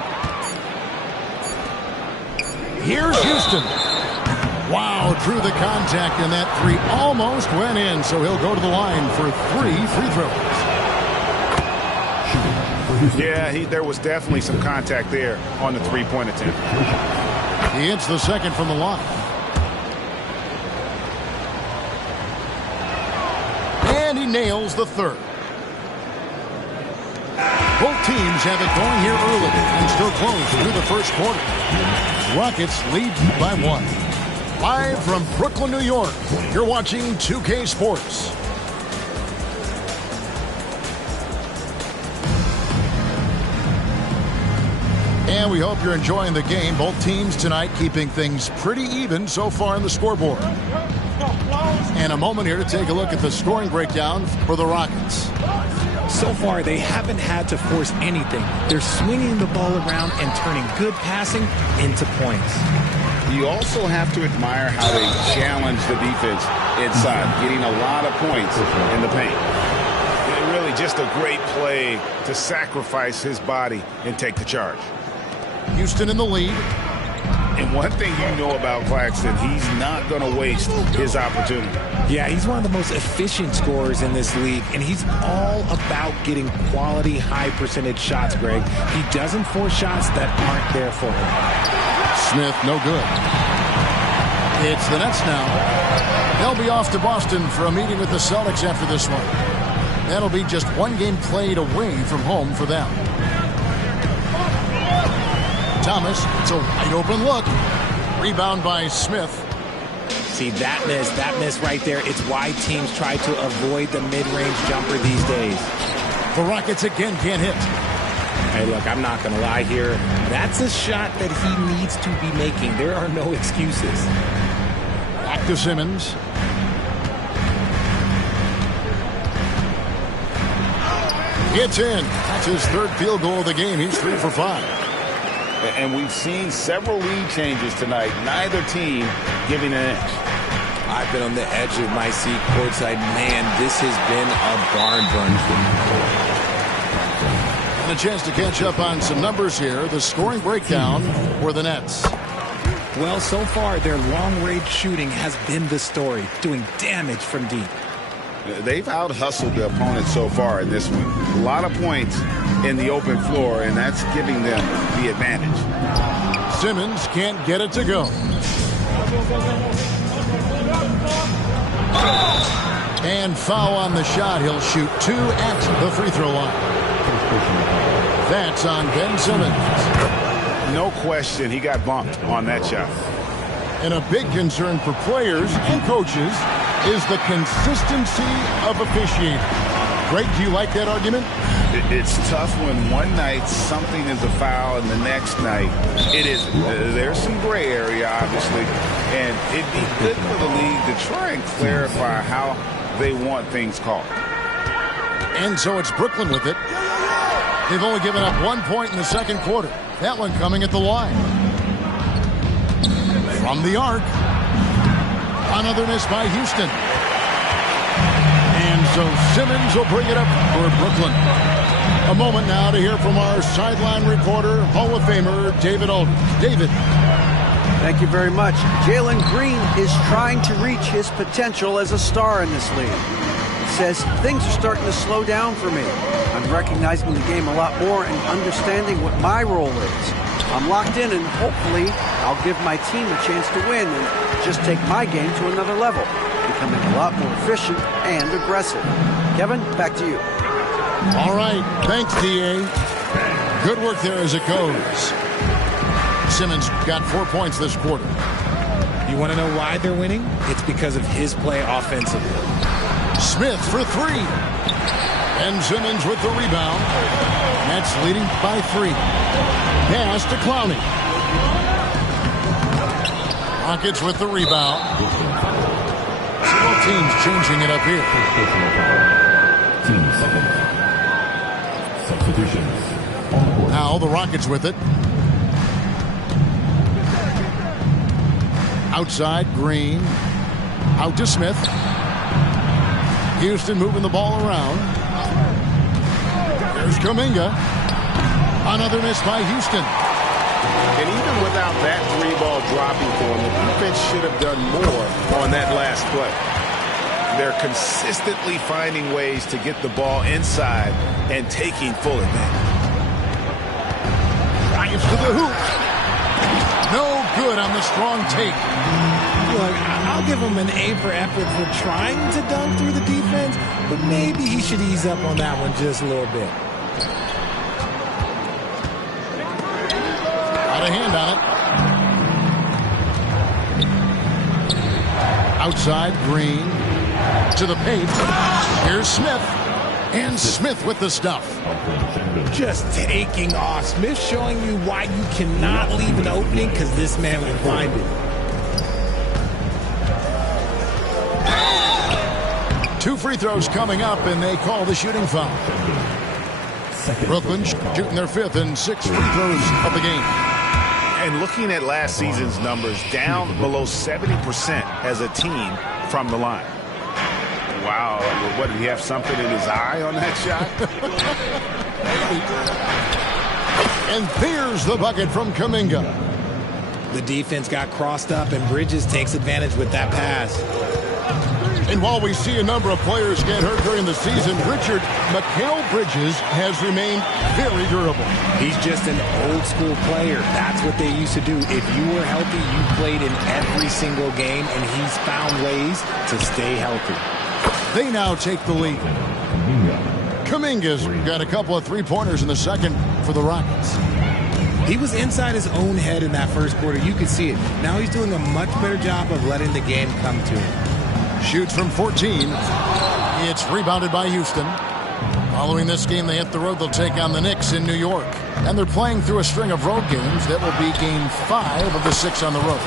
Here's Houston. Wow, through the contact, and that 3 almost went in, so he'll go to the line for 3 free throws. Yeah, there was definitely some contact there on the 3-point attempt. He hits the second from the line. And he nails the 3rd. Both teams have it going here early and still close through the first quarter. Rockets lead by 1. Live from Brooklyn, New York, you're watching 2K Sports. And we hope you're enjoying the game. Both teams tonight keeping things pretty even so far in the scoreboard. And a moment here to take a look at the scoring breakdown for the Rockets. So far, they haven't had to force anything. They're swinging the ball around and turning good passing into points. You also have to admire how they challenge the defense inside, getting a lot of points in the paint. And really just a great play to sacrifice his body and take the charge. Houston in the lead. And one thing you know about Claxton, he's not going to waste his opportunity. Yeah, he's one of the most efficient scorers in this league, and he's all about getting quality, high-percentage shots, Greg. He doesn't force shots that aren't there for him. Smith, no good. It's the Nets now. They'll be off to Boston for a meeting with the Celtics after this one. That'll be just 1 game played away from home for them. Thomas, it's a wide open look. Rebound by Smith. See, that miss right there, it's why teams try to avoid the mid-range jumper these days. The Rockets again can't hit. Hey, look, I'm not going to lie here. That's a shot that he needs to be making. There are no excuses. Back to Simmons. Gets in. That's his 3rd field goal of the game. He's 3 for 5. And we've seen several lead changes tonight. Neither team giving an inch. I've been on the edge of my seat courtside. Man, this has been a barn burner. And a chance to catch up on some numbers here. The scoring breakdown for the Nets. Well, so far, their long-range shooting has been the story, doing damage from deep. They've out-hustled the opponent so far in this one. A lot of points in the open floor, and that's giving them the advantage. Simmons can't get it to go. And foul on the shot. He'll shoot 2 at the free throw line. That's on Ben Simmons. No question he got bumped on that shot. And a big concern for players and coaches is the consistency of officiating. Greg, do you like that argument? It's tough when one night something is a foul and the next night it isn't. There's some gray area, obviously, and it'd be good for the league to try and clarify how they want things called. And so it's Brooklyn with it. They've only given up 1 point in the second quarter. That one coming at the line. From the arc. Another miss by Houston. And so Simmons will bring it up for Brooklyn. A moment now to hear from our sideline reporter, Hall of Famer David Aldridge. David. Thank you very much. Jalen Green is trying to reach his potential as a star in this league. He says things are starting to slow down for me. I'm recognizing the game a lot more and understanding what my role is. I'm locked in, and hopefully I'll give my team a chance to win and just take my game to another level, becoming a lot more efficient and aggressive. Kevin, back to you. All right. Thanks, D.A. Good work there as it goes. Simmons got 4 points this quarter. You want to know why they're winning? It's because of his play offensively. Smith for 3. And Simmons with the rebound. Nets leading by 3. Pass to Clowney. Rockets with the rebound. Several teams changing it up here. Substitutions. Now the Rockets with it. Outside, Green. Out to Smith. Houston moving the ball around. There's Kuminga. Another miss by Houston. And even without that 3-ball dropping for him, the defense should have done more on that last play. They're consistently finding ways to get the ball inside and taking full advantage. Drives to the hoop. No good on the strong take. Look, I'll give him an A for effort for trying to dunk through the defense, but maybe he should ease up on that one just a little bit. Got a hand on it. Outside, Green. To the paint. Here's Smith. And Smith with the stuff. Just taking off. Smith showing you why you cannot leave an opening, because this man will find it. 2 free throws coming up, and they call the shooting foul. Brooklyn shooting their 5th and 6 free throws of the game. And looking at last season's numbers, down below 70% as a team from the line. Wow, what, did he have something in his eye on that shot? And there's the bucket from Kuminga. The defense got crossed up, and Bridges takes advantage with that pass. And while we see a number of players get hurt during the season, Richard, Mikal Bridges has remained very durable. He's just an old-school player. That's what they used to do. If you were healthy, you played in every single game, and he's found ways to stay healthy. They now take the lead. Kuminga's got a couple of 3-pointers in the second for the Rockets. He was inside his own head in that first quarter. You could see it. Now he's doing a much better job of letting the game come to him. Shoots from 14. It's rebounded by Houston. Following this game, they hit the road. They'll take on the Knicks in New York. And they're playing through a string of road games. That will be game 5 of the 6 on the road.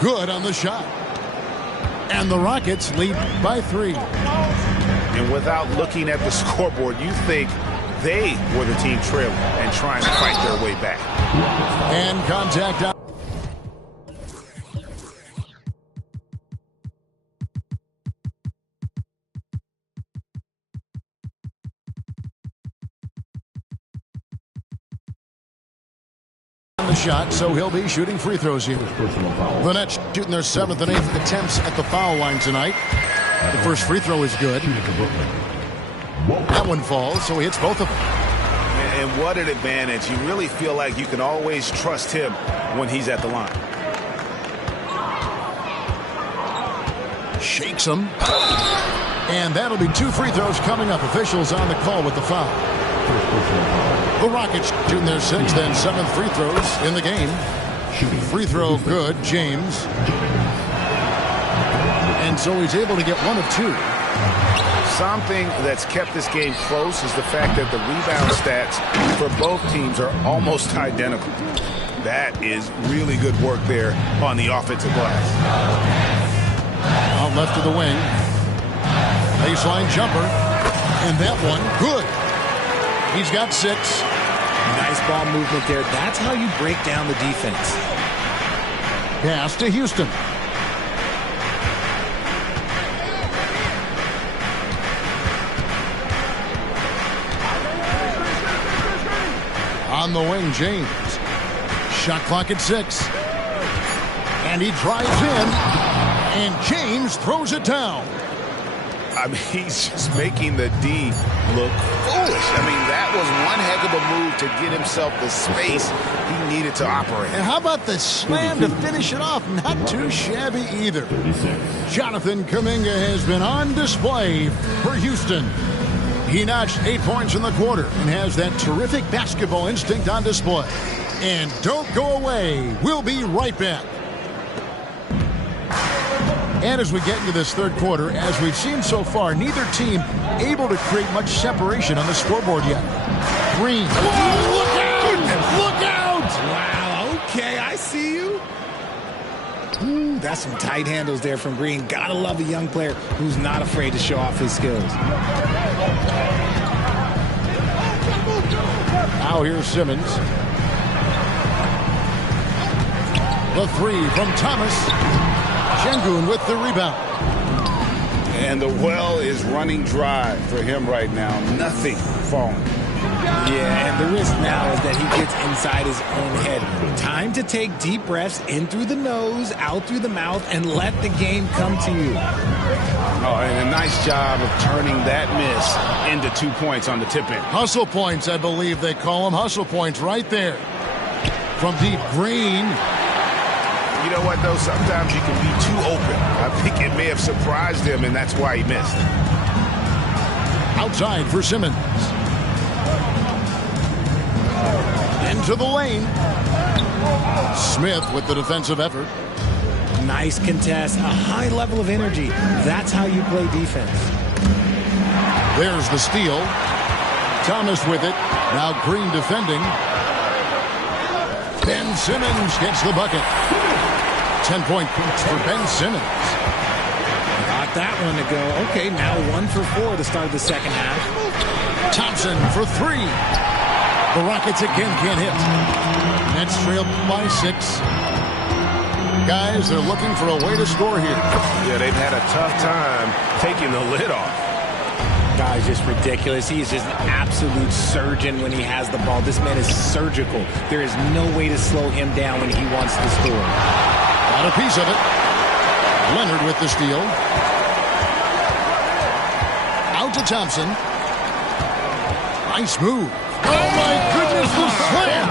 Good on the shot. And the Rockets lead by 3. And without looking at the scoreboard, you think they were the team trailing and trying to fight their way back. And contact out. a shot, so he'll be shooting free throws here. The Nets shooting their 7th and 8th attempts at the foul line tonight. The first free throw is good. That one falls, so he hits both of them. And what an advantage. You really feel like you can always trust him when he's at the line. Shakes him. And that'll be 2 free throws coming up. Officials on the call with the foul. The Rockets shooting their 6th and 7th free throws in the game. Free throw good, James. And so he's able to get 1 of 2. Something that's kept this game close is the fact that the rebound stats for both teams are almost identical. That is really good work there on the offensive glass. Out left to the wing. Baseline jumper. And that one, good. He's got 6. Nice ball movement there. That's how you break down the defense. Pass to Houston. On the wing, James. Shot clock at 6. And he drives in. And James throws it down. I mean, he's just making the D look foolish. I mean, that was one heck of a move to get himself the space he needed to operate. And how about the slam to finish it off? Not too shabby either. Jonathan Kuminga has been on display for Houston. He notched 8 points in the quarter and has that terrific basketball instinct on display. And don't go away. We'll be right back. And as we get into this third quarter, as we've seen so far, neither team able to create much separation on the scoreboard yet. Green. Whoa, look out! Look out! Wow, okay, I see you. Ooh, that's some tight handles there from Green. Gotta love a young player who's not afraid to show off his skills. Now here's Simmons. The 3 from Thomas. Şengün with the rebound. And the well is running dry for him right now. Nothing falling. Yeah, and the risk now is that he gets inside his own head. Time to take deep breaths in through the nose, out through the mouth, and let the game come to you. Oh, and a nice job of turning that miss into 2 points on the tip-in. Hustle points, I believe they call them. Hustle points right there. From deep, Green. You know what, though? Sometimes you can be too open. I think it may have surprised him, and that's why he missed. Outside for Simmons. Into the lane. Smith with the defensive effort. Nice contest, a high level of energy. That's how you play defense. There's the steal. Thomas with it. Now Green defending. Ben Simmons gets the bucket. 10-point points for Ben Simmons. Got that one to go. Okay, now 1 for 4 to start the second half. Thompson for 3. The Rockets again can't hit. Nets trail by 6. Guys, they're looking for a way to score here. Yeah, they've had a tough time taking the lid off. Guy's just ridiculous. He is just an absolute surgeon when he has the ball. This man is surgical. There is no way to slow him down when he wants to score. Got a piece of it. Leonard with the steal. Out to Thompson. Nice move. Oh, my goodness, the slam.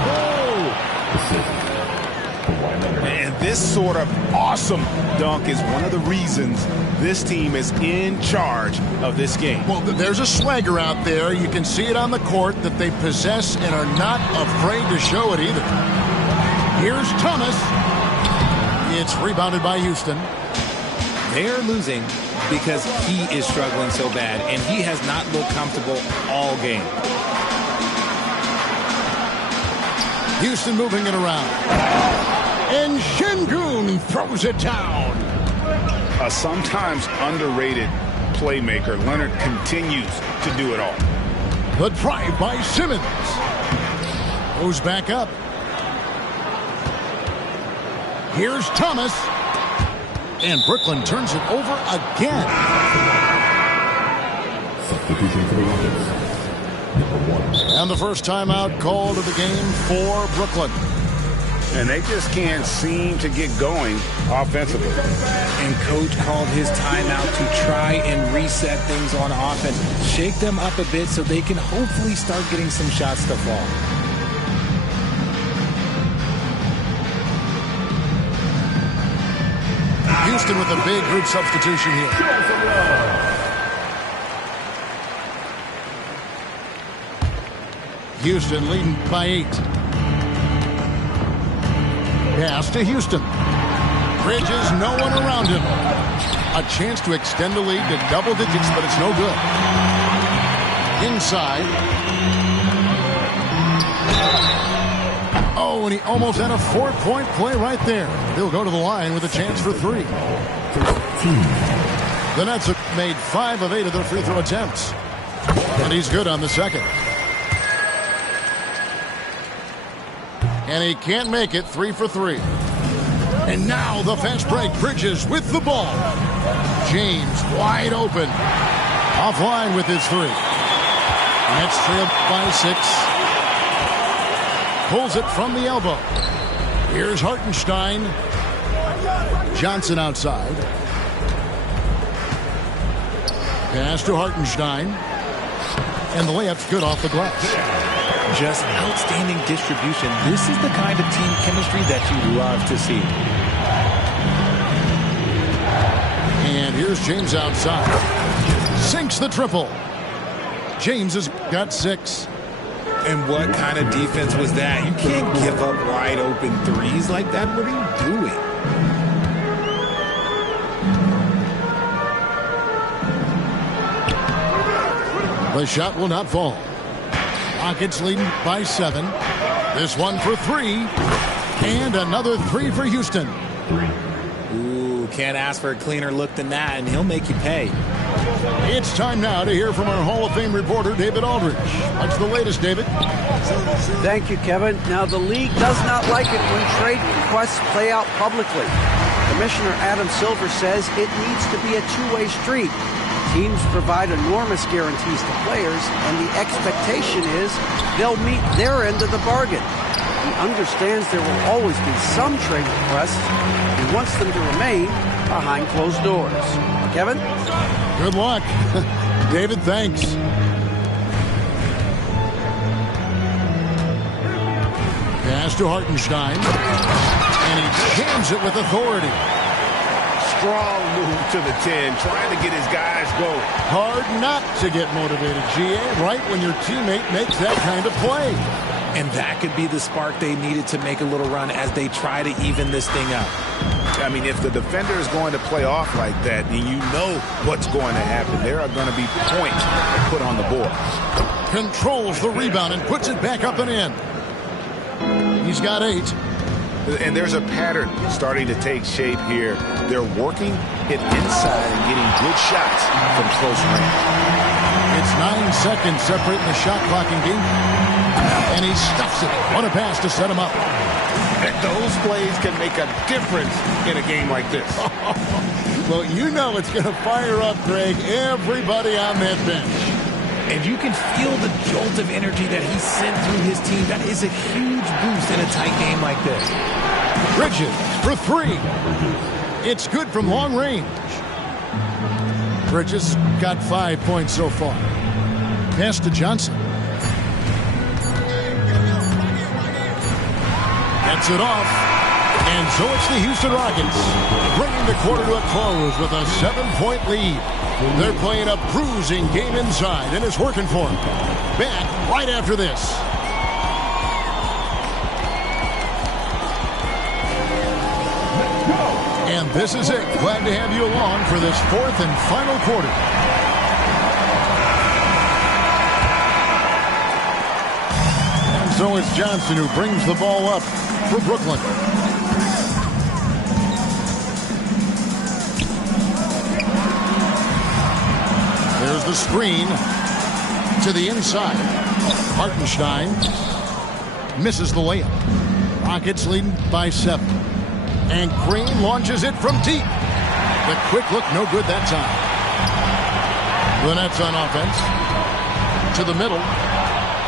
And this sort of awesome dunk is one of the reasons this team is in charge of this game. Well, there's a swagger out there. You can see it on the court that they possess and are not afraid to show it either. Here's Thomas. It's rebounded by Houston. They're losing because he is struggling so bad, and he has not looked comfortable all game. Houston moving it around. And Şengün throws it down. A sometimes underrated playmaker. Leonard continues to do it all. The drive by Simmons. Goes back up. Here's Thomas. And Brooklyn turns it over again. And the first timeout called of the game for Brooklyn. And they just can't seem to get going offensively. And coach called his timeout to try and reset things on offense. Shake them up a bit so they can hopefully start getting some shots to fall. Houston with a big group substitution here. Houston leading by 8. Pass to Houston. Bridges, no one around him. A chance to extend the lead to double digits, but it's no good. Inside. Oh, and he almost had a 4-point play right there. He'll go to the line with a chance for 3. The Nets have made 5 of 8 of their free throw attempts. And he's good on the second. And he can't make it. 3 for 3. And now the fast break. Bridges with the ball. James wide open. Offline with his 3. Nets trail by 6. Pulls it from the elbow. Here's Hartenstein. Johnson outside. Pass to Hartenstein. And the layup's good off the glass. Just outstanding distribution. This is the kind of team chemistry that you love to see. And here's James outside. Sinks the triple. James has got 6. And what kind of defense was that? You can't give up wide open threes like that. What are you doing? The shot will not fall. Rockets leading by 7. This one for 3. And another 3 for Houston. Ooh, can't ask for a cleaner look than that, and he'll make you pay. It's time now to hear from our Hall of Fame reporter, David Aldridge. What's the latest, David? Thank you, Kevin. Now, the league does not like it when trade requests play out publicly. Commissioner Adam Silver says it needs to be a two-way street. Teams provide enormous guarantees to players, and the expectation is they'll meet their end of the bargain. He understands there will always be some trade requests. He wants them to remain behind closed doors. Kevin? Good luck. David, thanks. Pass to Hartenstein. And he jams it with authority. Strong move to the 10, trying to get his guys going. Hard not to get motivated, GA, right when your teammate makes that kind of play. And that could be the spark they needed to make a little run as they try to even this thing up. I mean, if the defender is going to play off like that, then you know what's going to happen. There are going to be points put on the board. Controls the rebound and puts it back up and in. He's got 8. And there's a pattern starting to take shape here. They're working it inside and getting good shots from close range. It's 9 seconds separating the shot clock and game. And he stuffs it. What a pass to set him up. And those plays can make a difference in a game like this. Well, you know it's going to fire up, Greg, everybody on that bench. And you can feel the jolt of energy that he sent through his team. That is a huge boost in a tight game like this. Bridges for 3. It's good from long range. Bridges got 5 points so far. Pass to Johnson. Gets it off. And so it's the Houston Rockets bringing the quarter to a close with a 7-point lead. They're playing a bruising game inside, and it's working for them. Back right after this. And this is it. Glad to have you along for this 4th and final quarter. And so it's Johnson who brings the ball up for Brooklyn. There's the screen to the inside. Hartenstein misses the layup. Rockets leading by 7. And Green launches it from deep. The quick look, no good that time. The Nets on offense. To the middle.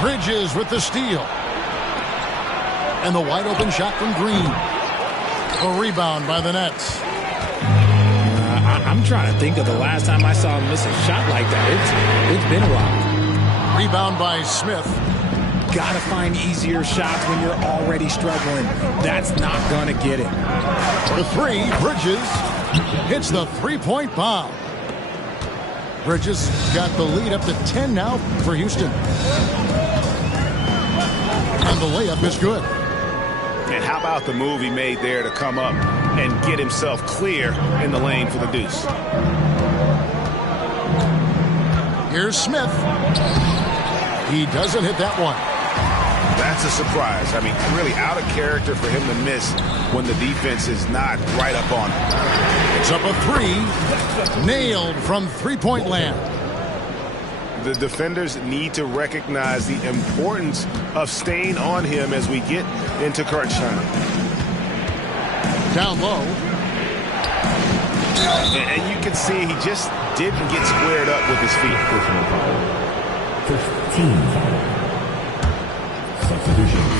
Bridges with the steal. And the wide open shot from Green. A rebound by the Nets. I'm trying to think of the last time I saw him miss a shot like that. It's been a while. Rebound by Smith. Gotta find easier shots when you're already struggling. That's not gonna get it. For three, Bridges hits the three-point bomb. Bridges got the lead up to 10 now for Houston. And the layup is good. And how about the move he made there to come up and get himself clear in the lane for the deuce? Here's Smith. He doesn't hit that one. That's a surprise. I mean, really out of character for him to miss when the defense is not right up on him. It's up a three. Nailed from three-point land. The defenders need to recognize the importance of staying on him as we get into crunch time. Down low. And you can see he just didn't get squared up with his feet. 15 substitutions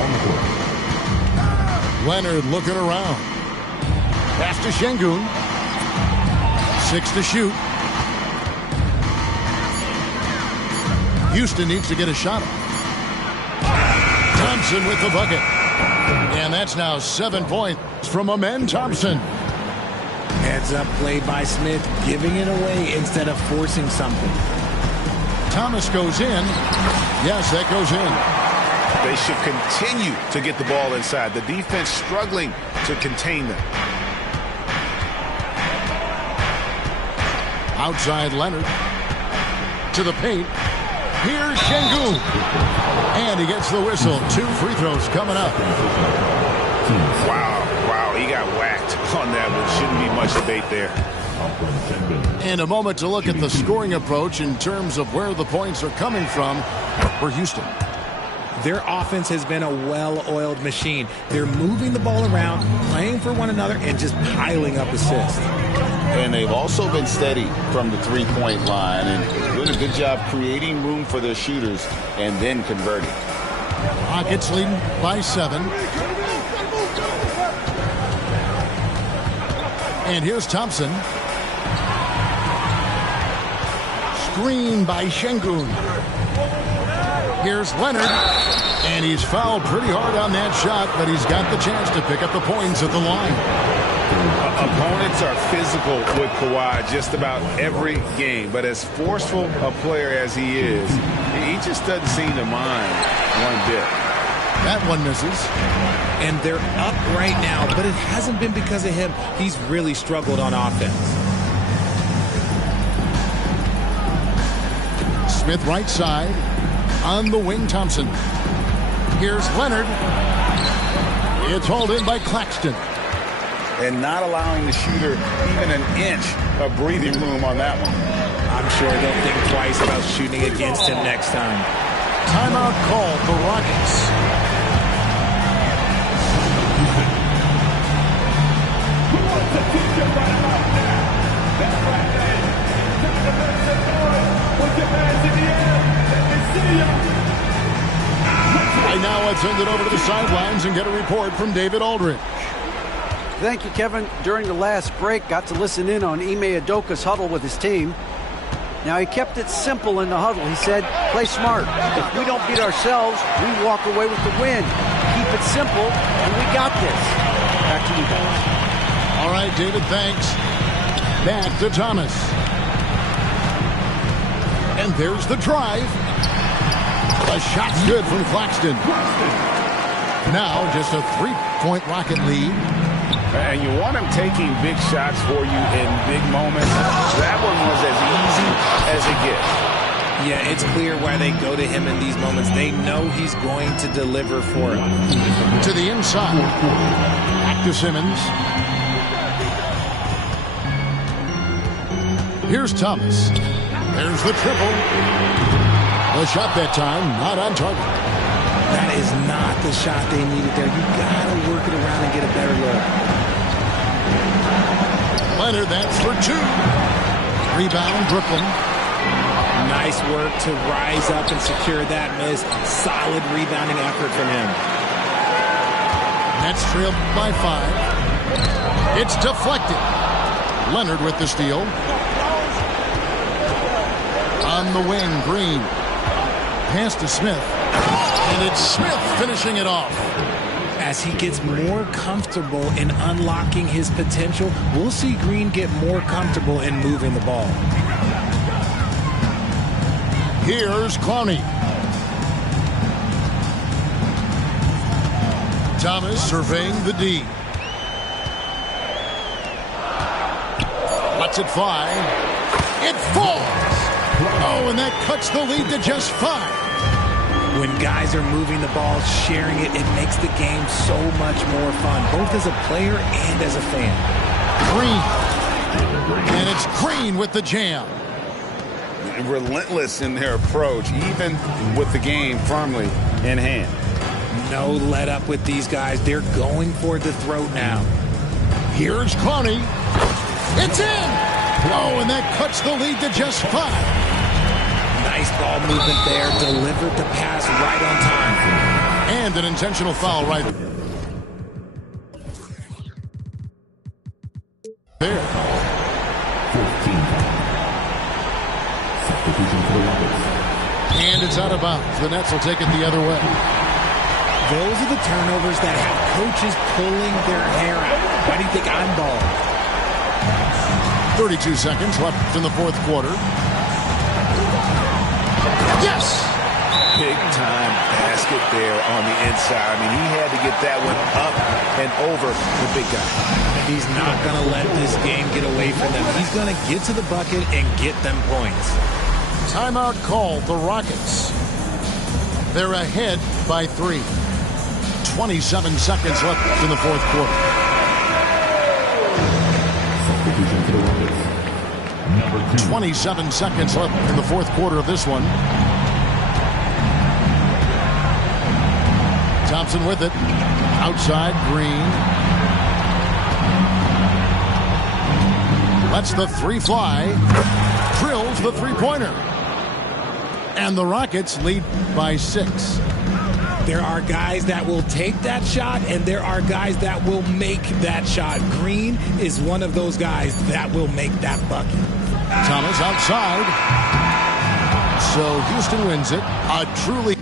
on the court. Leonard looking around. Pass to Şengün. 6 to shoot. Houston needs to get a shot off. Thompson with the bucket. And that's now 7 points from Amen Thompson. Heads up play by Smith, giving it away instead of forcing something. Thomas goes in. Yes, that goes in. They should continue to get the ball inside. The defense struggling to contain them. Outside Leonard. To the paint. Here's Şengün. And he gets the whistle. 2 free throws coming up. Wow, he got whacked on that one. Shouldn't be much debate there. And a moment to look at the scoring approach in terms of where the points are coming from for Houston. Their offense has been a well-oiled machine. They're moving the ball around, playing for one another, and just piling up assists. And they've also been steady from the three-point line and doing a good job creating room for their shooters and then converting. Rockets leading by 7. And here's Thompson. Screen by Şengün. Here's Leonard. And he's fouled pretty hard on that shot, but he's got the chance to pick up the points at the line. Opponents are physical with Kawhi just about every game, but as forceful a player as he is, he just doesn't seem to mind one bit. That one misses. And they're up right now, but it hasn't been because of him. He's really struggled on offense. Smith right side. On the wing, Thompson. Here's Leonard. It's hauled in by Claxton. And not allowing the shooter even an inch of breathing room on that one. I'm sure they'll think twice about shooting against him next time. Timeout called the Rockets. Right now, let's send it over to the sidelines and get a report from David Aldridge. Thank you, Kevin. During the last break, got to listen in on Ime Udoka's huddle with his team. Now, he kept it simple in the huddle. He said, play smart. If we don't beat ourselves, we walk away with the win. Keep it simple, and we got this. Back to you guys. All right, David, thanks. Back to Thomas. And there's the drive. The shot's good from Claxton. Now just a 3-point Rocket lead. And you want him taking big shots for you in big moments. That one was as easy as it gets. Yeah, it's clear why they go to him in these moments. They know he's going to deliver for them. To the inside. Back to Simmons. Here's Thomas. There's the triple. The shot that time, not on target. That is not the shot they needed there. You got to work it around and get a better look. Leonard, that's for 2. Rebound, Brooklyn. Nice work to rise up and secure that miss. Solid rebounding effort from him. Nets trailed by 5. It's deflected. Leonard with the steal. On the wing, Green. Pass to Smith. And it's Smith finishing it off. As he gets more comfortable in unlocking his potential, we'll see Green get more comfortable in moving the ball. Here's Clowney. Thomas surveying the D. Lets it fly. It falls. Oh, and that cuts the lead to just 5. When guys are moving the ball, sharing it, it makes the game so much more fun, both as a player and as a fan. Green. And it's Green with the jam. Relentless in their approach, even with the game firmly in hand. No let up with these guys. They're going for the throat now. Here's Clowney. It's in. Oh, and that cuts the lead to just 5. Nice ball movement there. Delivered the pass right on time. And an intentional foul right there. 15. Substitution for the Rockets. And it's out of bounds. The Nets will take it the other way. Those are the turnovers that have coaches pulling their hair out. Why do you think I'm balling? 32 seconds left in the fourth quarter. Yes! Big time basket there on the inside. I mean, he had to get that one up and over the big guy. He's not going to let this game get away from them. He's going to get to the bucket and get them points. Timeout called the Rockets. They're ahead by 3. 27 seconds left in the fourth quarter. Substitution for the Rockets. Number 2. 27 seconds left in the fourth quarter of this one. Thompson with it. Outside, Green. Lets the 3 fly. Drills the 3-pointer. And the Rockets lead by 6. There are guys that will take that shot, and there are guys that will make that shot. Green is one of those guys that will make that bucket. Thomas outside. So Houston wins it. A truly